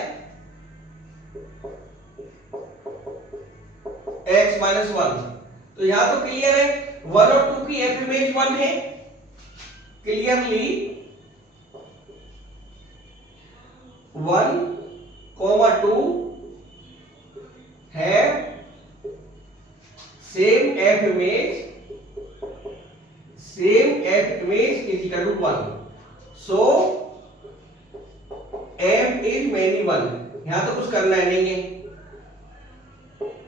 x माइनस 1। तो यहां तो क्लियर है 1 और 2 की f इमेज 1 है, क्लियरली 1, 2 है same f image is equal to 1, so f is many 1। यहां तो कुछ करना है नहीं है,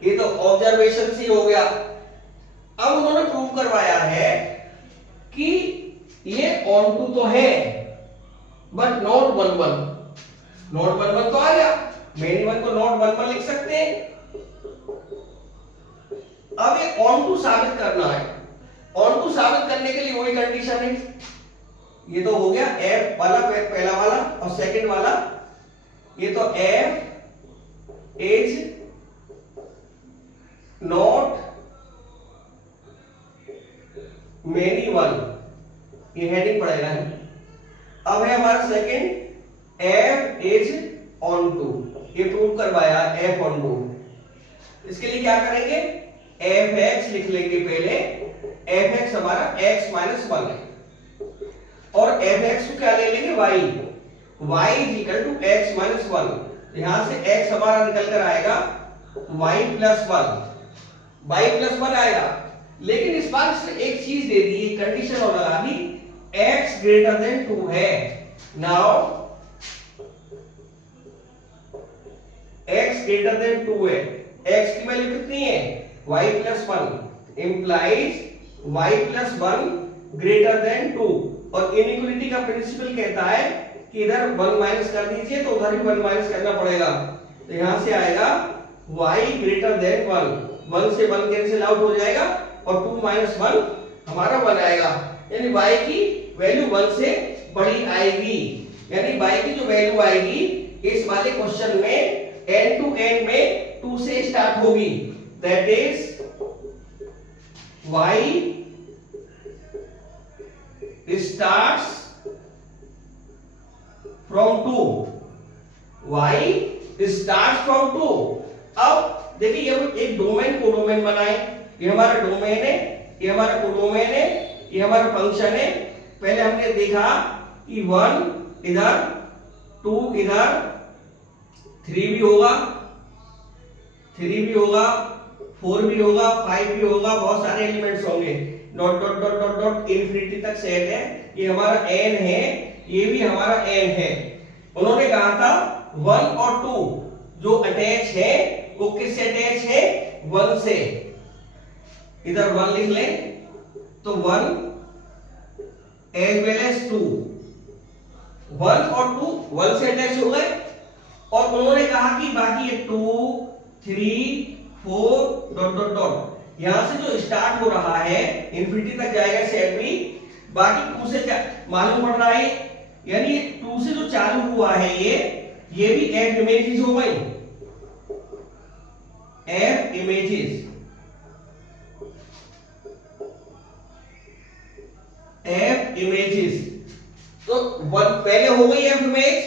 ये तो ऑब्जर्वेशन से हो गया। अब उन्होंने प्रूव करवाया है कि ये ऑन टू तो है बट नॉट 1 1, नॉट 1 1 तो आ गया, मेनी 1 को नॉट 1 1 लिख सकते हैं। अब ये ऑन टू साबित करना है, ऑन टू साबित करने के लिए वही कंडीशन है, ये तो हो गया f वाला पहला वाला और सेकंड वाला, ये तो f इज नॉट मेनी 1, ये हेडिंग पड़ेगा है। अब है हमारा second f is onto, ये प्रूव करवाया f ऑन टू। इसके लिए क्या करेंगे, fx लिख लेंगे पहले, fx हमारा x माइनस 1 है और fx को क्या ले लेंगे y is equal to x minus 1। यहां से x हमारा निकल कर आएगा y प्लस 1 आएगा। लेकिन इस बार इसने एक चीज दे दी, कंडीशन और लगा दी, x ग्रेटर देन 2 है। नाउ x ग्रेटर देन 2 है, x की वैल्यू कितनी है, y plus 1 implies y plus 1 greater than 2। और इनइक्वालिटी का प्रिंसिपल कहता है कि इधर 1 माइनस कर दीजिए तो उधर भी 1 माइनस करना पड़ेगा। तो यहां से आएगा y ग्रेटर देन 1 से 1 कैंसिल आउट हो जाएगा और 2 माइनस 1 हमारा 1 आएगा, यानी y की वैल्यू 1 से बड़ी आएगी। यानी y की जो वैल्यू आएगी इस वाले क्वेश्चन में n टू n में 2 से स्टार्ट होगी, that is y starts from 2, y starts from 2। अब देखिए ये एक डोमेन को डोमेन बनाए, ये हमारा डोमेन है, ये हमारा कोडोमेन है, ये हमारा फंक्शन है। पहले हमने देखा कि 1 इधर, 2 इधर, 3 भी होगा, 4 भी होगा, 5 भी होगा, बहुत सारे एलिमेंट्स होंगे, dot dot dot dot dot infinity तक सेट है। ये हमारा n है, ये भी हमारा n है। उन्होंने कहा था 1 और 2 जो अटैच है वो किससे अटैच है, 1 से। इधर 1 लिख ले तो 1 एज वेल एज 2, 1 और 2 1 से अटैच हो गए। और उन्होंने कहा कि बाकी ये 2 3 4 डॉट डॉट डॉट, यहां से जो स्टार्ट हो रहा है इन्फिनिटी तक जाएगा सेट भी, बाकी 2 से मालूम पड़ रहा है, यानी 2 से जो चालू हुआ है ये भी f इमेजेस हो गई, f इमेजेस, f इमेजेस। तो 1 पहले हो गई f इमेज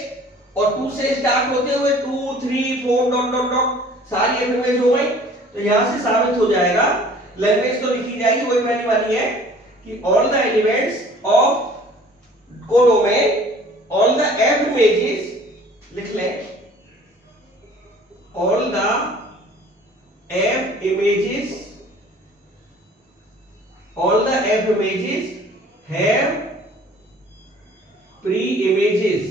और 2 से स्टार्ट होते हुए 2 3 4 डॉट डॉट डॉट सारी f इमेज हो गई। तो यहां से साबित हो जाएगा, लैंग्वेज तो लिखी जाएगी वही पहली वाली है कि all the elements of codomain all the F images, लिख लें, all the F images, all the f images have pre images।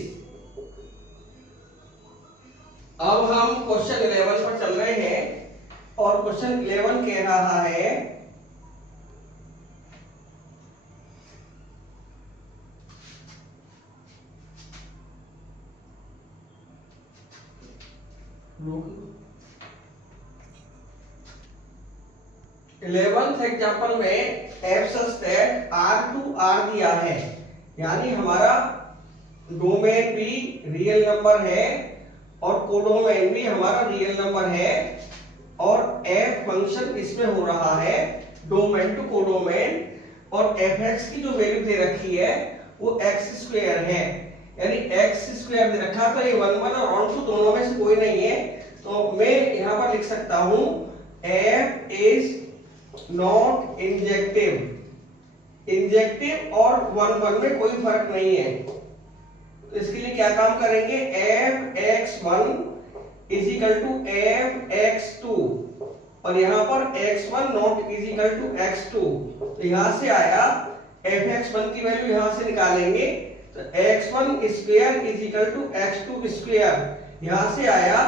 अब हम क्वेश्चन 11 पर चल रहे हैं और क्वेश्चन 11 कह रहा है इलेवेंथ एग्जाम्पल में f such that R to R दिया है, यानी हमारा डोमेन भी रियल नंबर है और कोडोमेन भी हमारा रियल नंबर है और एफ फंक्शन इसमें हो रहा है डोमेन टू कोडोमेन और एफ एक्स की जो वैल्यू दे रखी है वो एक्स स्क्वायर है, यानी एक्स स्क्वायर दे रखा, तो ये 1 1 और ऑन टू दोनों में से कोई नहीं है, तो मैं यहां पर लिख सकता हूं F is not injective, injective और 1 1 में कोई फर्क नहीं है, तो इसके लिए क्या काम करेंगे, f x 1 is equal to f x 2 और यहाँ पर x1 not is equal to x2, तो यहाँ से आया fx1 की वैल्यू यहाँ से निकालेंगे तो x1 square is equal to x2 square, यहाँ से आया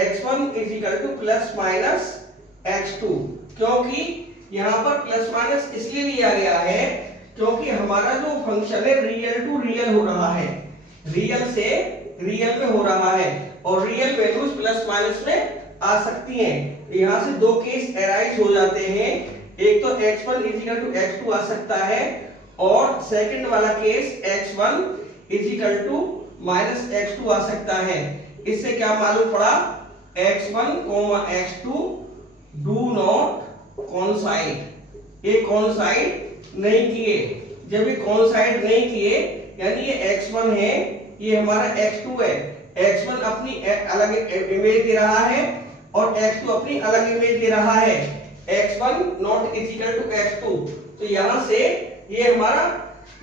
x1 is equal to plus minus x2, क्योंकि यहाँ पर प्लस माइनस इसलिए लिया गया है क्योंकि हमारा जो फंक्शन है रियल टू रियल हो रहा है, रियल से रियल में हो रहा है और रियल वैल्यूज प्लस माइनस में आ सकती हैं, यहाँ से दो केस एराइज हो जाते हैं, एक तो x1 is equal to x2 आ सकता है और सेकंड वाला case x1 is equal to minus x2 आ सकता है। इससे क्या मालूम पड़ा, x1, x2 do not coincide, ये कोइंसाइड नहीं किए, जब ये कोइंसाइड नहीं किए यानी ये x1 है ये हमारा x2 है, x1 अपनी अलग इमेज दे रहा है और x2 अपनी अलग इमेज दे रहा है, x1 not is equal to x2, तो यहां से ये हमारा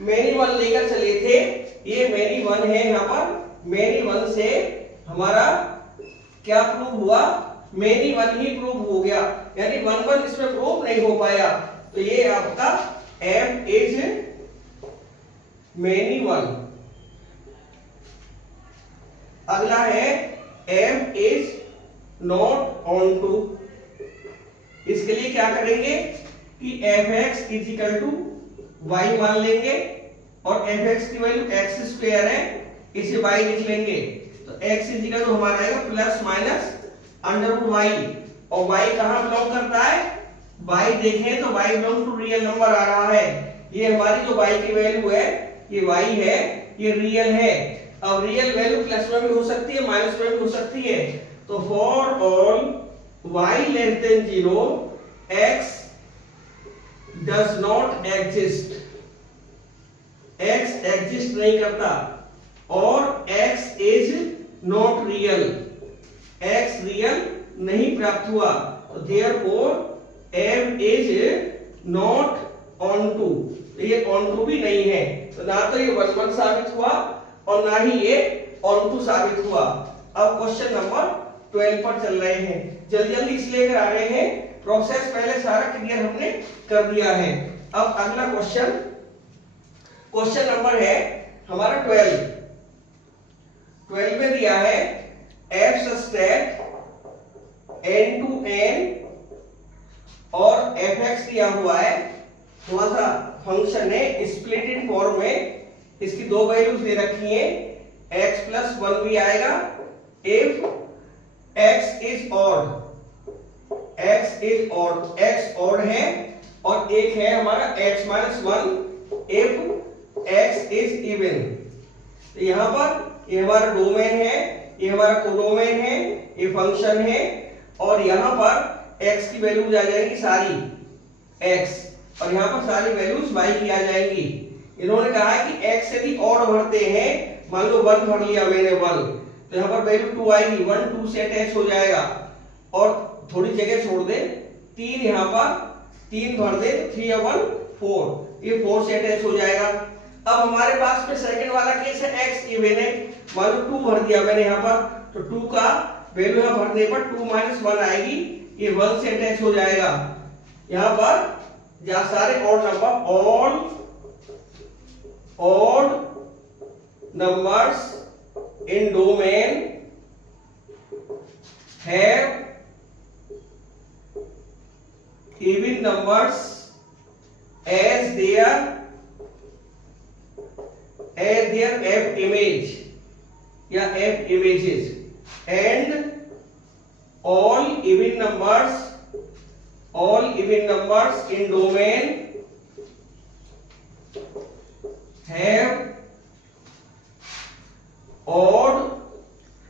मैनी वन लेकर चले थे, ये मैनी वन है, यहाँ पर मैनी वन से हमारा क्या प्रूव हुआ, मैनी वन ही प्रूव हो गया, यानी 1 1 इसमें प्रूव नहीं हो पाया, तो ये आपका f इज मैनी वन। अगला है f is not onto, इसके लिए क्या करेंगे कि fx is equal to y मान लेंगे और fx की वैल्यू x स्क्वायर है, इसे y लिख लेंगे, तो x इज इक्वल टू हमारा आएगा plus minus under root y और y कहां बिलोंग करता है, y देखें तो y belong to real number आ रहा है, ये हमारी जो y की वैल्यू है ये y है, ये रियल है, अब रियल वैल्यू प्लस में भी हो सकती है माइनस में भी हो सकती है, तो for all y less than 0 x does not exist, x exist नहीं करता और x is not real, x real नहीं प्राप्त हुआ, तो therefore f is not onto, ये ऑन टू भी नहीं है, तो ना तो ये 1 1 साबित हुआ और ना ही ये ऑन टू साबित हुआ। अब क्वेश्चन नंबर 12 पर चल रहे हैं, जल्दी जल्दी इसलिए कर आ रहे हैं, प्रोसेस पहले सारा क्लियर हमने कर दिया है। अब अगला क्वेश्चन, क्वेश्चन नंबर है हमारा 12 में दिया है f such that n to n और fx दिया हुआ है, थोड़ा सा फंक्शन है स्प्लिटेड फॉर्म में, इसकी दो वैल्यूज दे रखी हैं, x प्लस 1 भी आएगा if x is odd, x is odd, x odd है और एक है हमारा x minus 1 if x is even, तो यहां पर ये हमारा डोमेन है, ये हमारा कोडोमेन है, ये फंक्शन है और यहां पर x की वैल्यूज आ जाएंगी सारी x और यहां पर सारी वैल्यूज y की आ जाएंगी। इन्होंने कहा है कि x यदि ऑड भरते हैं, मान लो 1 भर लिया मैंने 1, तो यहाँ पर वैल्यू 2 आएगी, 1 2 से अटैच हो जाएगा और थोड़ी जगह छोड़ दे, 3 यहाँ पर 3 भर दे तो 3 और 1 4, ये 4 से अटैच हो जाएगा, अब हमारे पास में सेकंड वाला केस है x इवन है, मान लो 2 भर दिया मैंने यहाँ पर, तो 2 का वैल्यू यहाँ भरने पर 2 - 1 आएगी, ये 1 से अटैच हो जाएगा। यहाँ पर जहाँ सारे odd number, odd numbers in domain have even numbers as their f image या f images, and all even numbers in domain have odd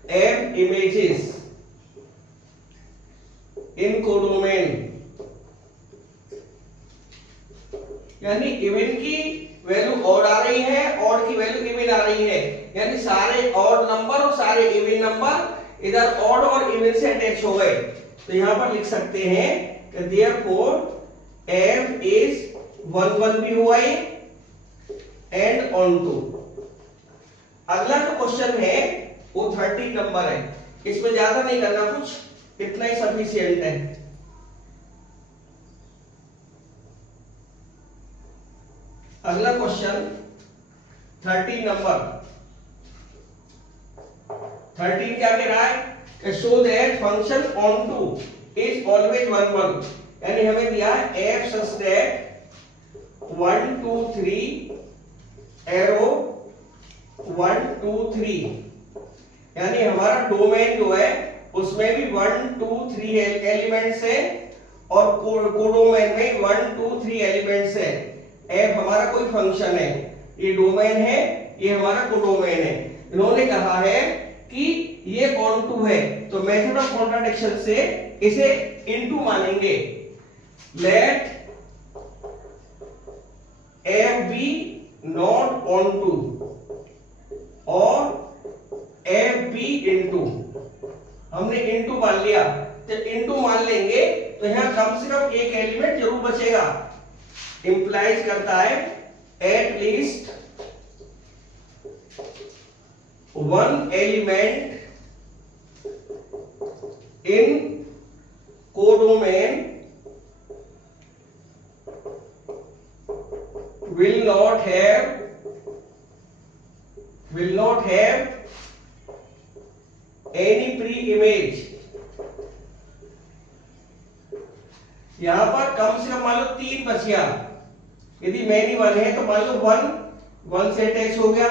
f images in codomain. यानी इवन की वैल्यू ऑड आ रही है, ऑड की वैल्यू इवन आ रही है, यानी सारे ऑड नंबर और सारे इवन नंबर इधर ऑड और इवन से अटैच हो गए। तो यहां पर लिख सकते हैं कि देयरफॉर f इज 1 1 भी हुआ है एंड ऑन टू। अगला जो क्वेश्चन है वो 30 नंबर है, इसमें ज्यादा नहीं करना कुछ, इतना ही सफिशिएंट है। अगला क्वेश्चन 13 नंबर, 13 क्या कह रहा है, show that function on two is always 1 1, यानी हमें दिया है f सच दैट 1 2 3 एरो 1 2 3, यानी हमारा डोमेन जो है उसमें भी 1 2 3 एलिमेंट्स है और कोडोमेन में 1 2 3 एलिमेंट्स है। f हमारा कोई फंक्शन है, ये डोमेन है, ये हमारा कोडोमेन है। इन्होंने कहा है कि ये ऑन टू है, तो मेथड ऑफ कॉन्ट्राडिक्शन से इसे इनटू मानेंगे। Let f be not onto और f बी इनटू, हमने इनटू मान लिया, तो इनटू मान लेंगे तो यहां कम से कम एक एलिमेंट जरूर बचेगा। इंप्लाइज करता है at least 1 element in codomain will not have any pre-image। यहां पर कम से कम मान लो 3 बच गया, यदि मैनी 1 है तो मान लो 1 से अटैच हो गया,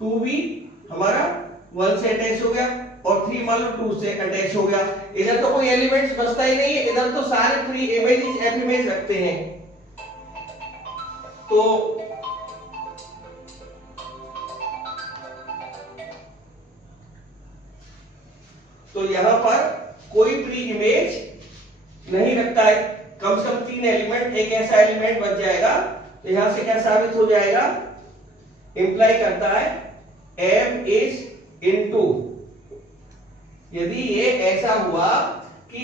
2 भी हमारा 1 से अटैच हो गया और 3 मान लो 2 से अटैच हो गया। इधर तो कोई एलिमेंट्स बचता ही नहीं है, इधर तो सारे प्री इमेज एफ इमेज रखते हैं। तो यहां पर कोई प्री इमेज नहीं रखता है, कम से कम 3 एलिमेंट, एक ऐसा एलिमेंट बच जाएगा। तो यहां से क्या साबित हो जाएगा, इंप्लाई करता है f इज इनटू, यदि ये ऐसा हुआ कि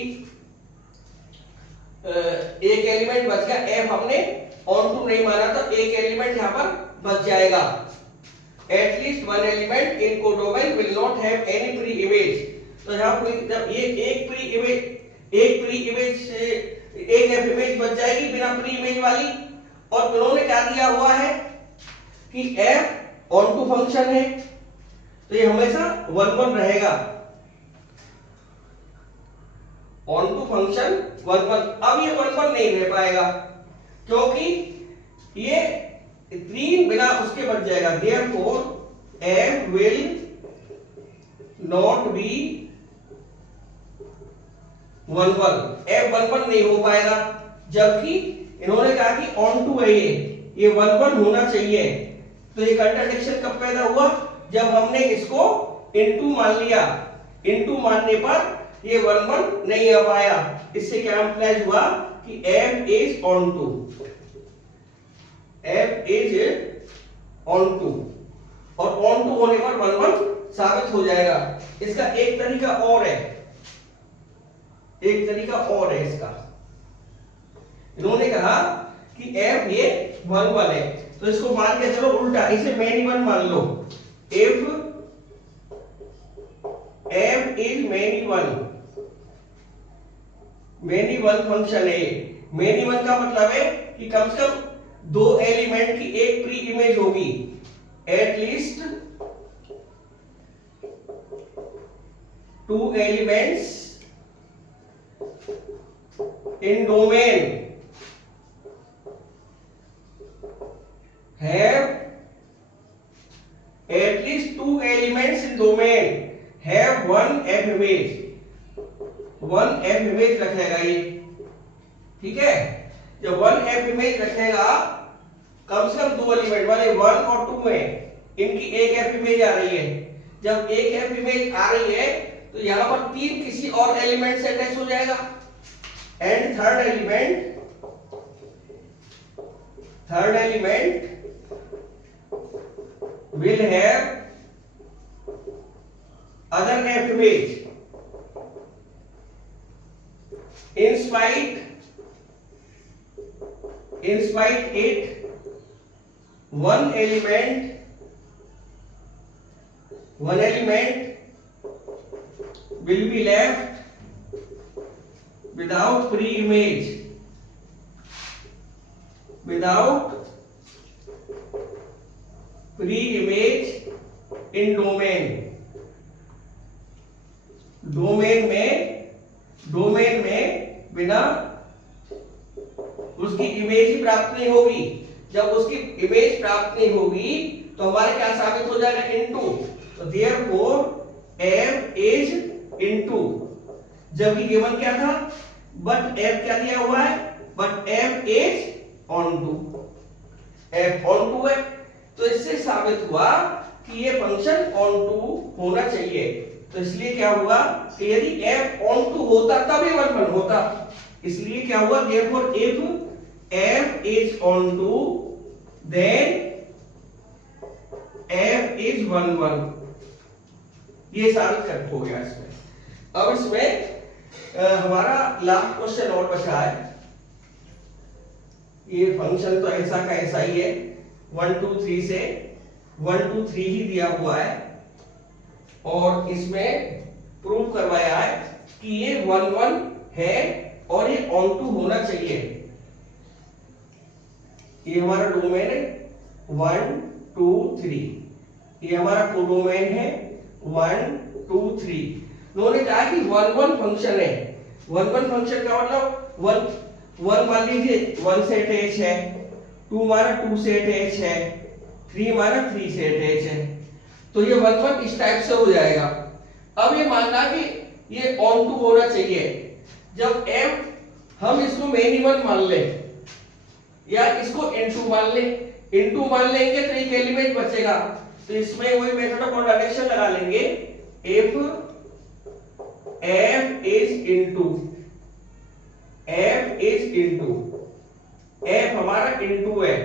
एक एलिमेंट बच गया, f हमने ऑन टू नहीं माना तो एक एलिमेंट यहां पर बच जाएगा। At least 1 element in codomain will not have any pre image. तो यहां पर ये एक प्री इमेज से एक एफ इमेज बच जाएगी बिना प्री इमेज वाली। और उन्होंने क्या दिया हुआ है कि f ऑन टू फंक्शन है, तो ये हमेशा 1 1 रहेगा। ऑन टू फंक्शन 1 1, अब ये 1 1 नहीं रह पाएगा क्योंकि ये 3 बिना उसके बच जाएगा। Therefore f will not be 1 1, f 1 1 नहीं हो पाएगा, जबकि इन्होंने कहा कि ऑन टू है, ये 1 1 होना चाहिए। तो ये कंट्राडिक्शन कब पैदा हुआ, जब हमने इसको इनटू मान लिया, इनटू मानने पर ये 1 1 नहीं आ पाया। इससे क्या इंप्लाइज हुआ कि f is onto, f is onto, और ऑन टू होने पर 1 1 साबित हो जाएगा। इसका एक तरीका और है, एक तरीका और है इसका। इन्होंने कहा कि f ये 1 1 है, तो इसको मान के चलो उल्टा, इसे मेनी वन मान लो। If m is many one function है। मेनी वन का मतलब है कि कम से कम दो एलिमेंट की एक प्री इमेज होगी, at least 2 elements in domain have at least 2 elements in domain have one f image, one f image रखेगा ये, ठीक है। जब one f image रखेगा कम से कम 2 एलिमेंट वाले 1 और 2 में इनकी एक f इमेज आ रही है। जब एक f इमेज आ रही है तो यहां पर 3 किसी और एलिमेंट से अटैच हो जाएगा, and third element will have other f image in spite it one element will be left without pre-image, in domain में बिना उसकी इमेज ही प्राप्त नहीं होगी। जब उसकी इमेज प्राप्त नहीं होगी तो हमारे क्या साबित हो जाएगा, इनटू। तो देयरफॉर f इज इनटू, जबकि गिवन क्या था, बट f क्या दिया हुआ है, but f is onto, f onto है। तो इससे साबित हुआ कि ये फंक्शन ऑनटू होना चाहिए। तो इसलिए क्या हुआ कि यदि f ऑनटू होता तब ये 1 1 होता। इसलिए क्या हुआ, therefore if f is onto then f is 1 1, ये साबित कर हो गया इसमें। अब इसमें हमारा लास्ट क्वेश्चन और बचा है। ये फंक्शन तो ऐसा का ऐसा ही है, 1 2 3 से 1 2 3 ही दिया हुआ है, और इसमें प्रूव करवाया है कि ये 1 1 है और ये ऑनटू होना चाहिए। ये हमारा डोमेन है 1 2 3, ये हमारा कोडोमेन है 1 2 3। उन्होंने कहा कि 1 1 फंक्शन है। 1 1 फंक्शन का मतलब 1 मान लीजिए 1 से अटैच है, 2 माना 2 से अटैच है, 3 माना 3 से अटैच है। तो ये 1 1 इस टाइप से हो जाएगा। अब ये मानना कि ये ऑन टू होना चाहिए। जब m हम इसको मेनी वन मान ले या इसको इनटू मान ले, इनटू मान लेंगे तो एक एलिमेंट बचेगा। तो इसमें वही मेथड ऑफ कॉन्ट्रडिक्शन लगा लेंगे, if f is into, f हमारा इनटू है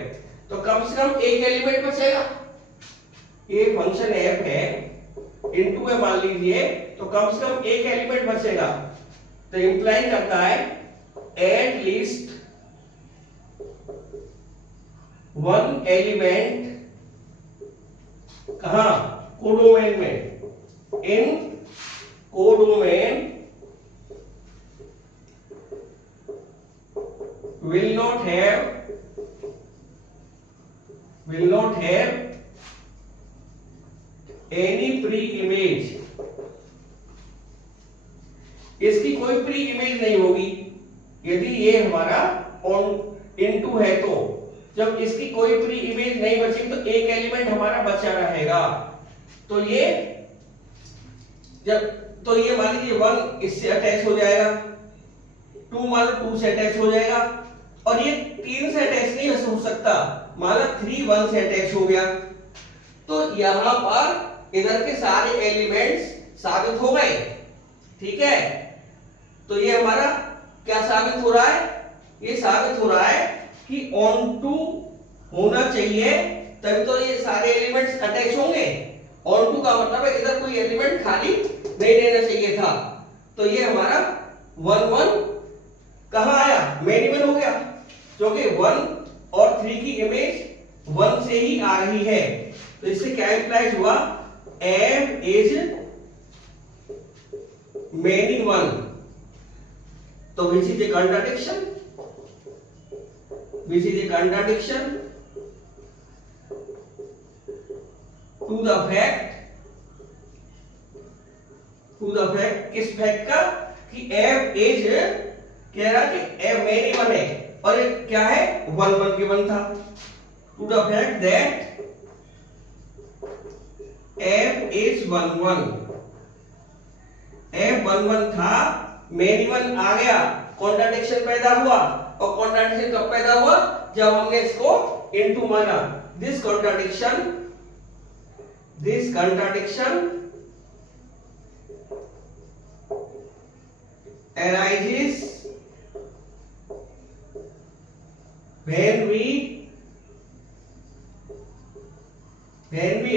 तो कम से कम एक एलिमेंट बचेगा। ये फंक्शन f है, इनटू है मान लीजिए, तो कम से कम एक एलिमेंट बचेगा। तो इंप्लाई करता है एट लीस्ट 1 एलिमेंट कहां, कोडोमेन में, इन codomain will not have any pre-image, इसकी कोई प्री इमेज नहीं होगी। यदि ये हमारा ऑन इनटू है तो जब इसकी कोई प्री इमेज नहीं बची तो एक एलिमेंट हमारा बचा रहेगा। तो ये मान लीजिए 1 इससे अटैच हो जाएगा, 2 मान लो 2 से अटैच हो जाएगा, और ये 3 से अटैच नहीं हो सकता, माना 3 1 से अटैच हो गया। तो यहां पर इधर के सारे एलिमेंट्स साबित हो गए, ठीक है। तो ये हमारा क्या साबित हो रहा है, ये साबित हो रहा है कि ऑन टू होना चाहिए, तभी तो ये सारे एलिमेंट्स अटैच होंगे। ऑन टू का मतलब है इधर कोई एलिमेंट खाली नहीं रहना चाहिए था। तो ये हमारा 1 1 कहां आया, मेनी वन हो गया, क्योंकि 1 और 3 की इमेज 1 से ही आ रही है, तो इससे क्या इंप्लाइज हुआ, f इज मेनी वन, तो which is a contradiction, which is a contradiction to the fact, to the fact, किस फैक्ट का, कि f इज, कह रहा कि f मेनी वन है और ये क्या है, 1 1 गिवन था, to the fact that f is 1 1, f 1 1 था, मेनी वन आ गया, कॉन्ट्राडिक्शन पैदा हुआ, और कॉन्ट्राडिक्शन कब पैदा हुआ, जब हमने इसको इनटू माना। This contradiction arises when we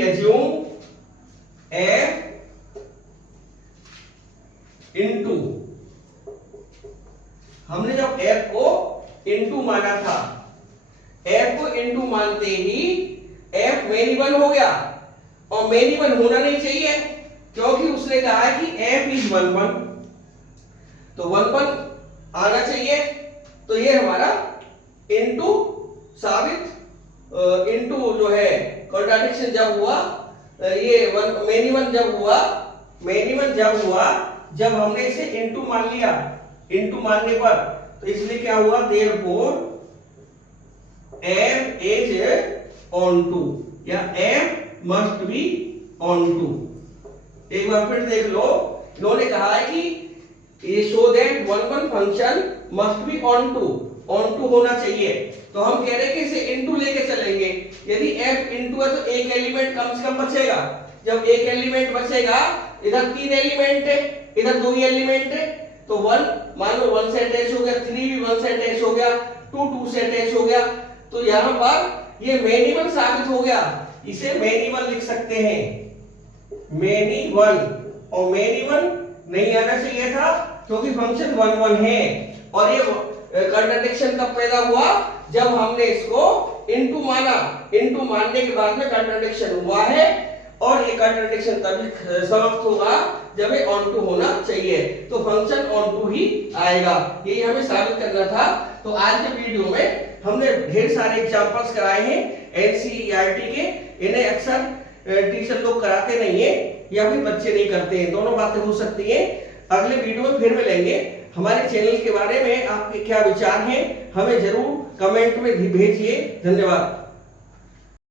assume f into, हमने जब f को इनटू माना था, f को इनटू मानते ही f मेनी वन हो गया, और मेनी वन होना नहीं चाहिए क्योंकि उसने कहा है कि f इज 1 1, तो 1 1 आना चाहिए, तो ये हमारा इनटू साबित, इनटू जो है कॉन्ट्राडिक्शन जब हुआ, ये मेनी वन जब हुआ, मेनी वन जब हुआ जब हमने इसे इनटू मान लिया, इनटू मानने पर, तो इसलिए क्या हुआ, therefore f is onto, या f must be onto. एक बार फिर देख लो, इन्होंने कहा है कि ये show that 1 1 function must be onto होना चाहिए, तो हम कह रहे हैं कि इसे इनटू लेके चलेंगे, यदि f इनटू है तो एक एलिमेंट कम से कम बचेगा, जब एक एलिमेंट बचेगा, इधर 3 एलिमेंट है, इधर 2 एलिमेंट है, तो 1 मान लो 1 से अटैच हो गया, 3 भी 1 से अटैच हो गया, 2 2 से अटैच हो गया, तो यहां पर ये मेनी वन साबित हो गया, इसे मेनी वन लिख सकते हैं, मेनी वन, और मेनी वन नहीं आना चाहिए था क्योंकि फंक्शन 1 1 है, और ये कॉन्ट्राडिक्शन कब पैदा हुआ, जब हमने इसको इनटू माना, इनटू मानने के बाद में कॉन्ट्राडिक्शन हुआ है, और ये कॉन्ट्राडिक्शन तभी समाप्त होगा जब ये ऑन टू होना चाहिए, तो फंक्शन ऑन टू ही आएगा, यही हमें साबित करना था। तो आज के वीडियो में हमने ढेर सारे एग्जांपल्स कराए हैं एनसीईआरटी के, इन्हें अक्सर टीचर लोग कराते नहीं है या फिर बच्चे नहीं करते हैं, दोनों बातें हो सकती हैं। अगले वीडियो में फिर मिलेंगे। हमारे चैनल के बारे में आपके क्या विचार हैं, हमें जरूर कमेंट में भेजिए। धन्यवाद।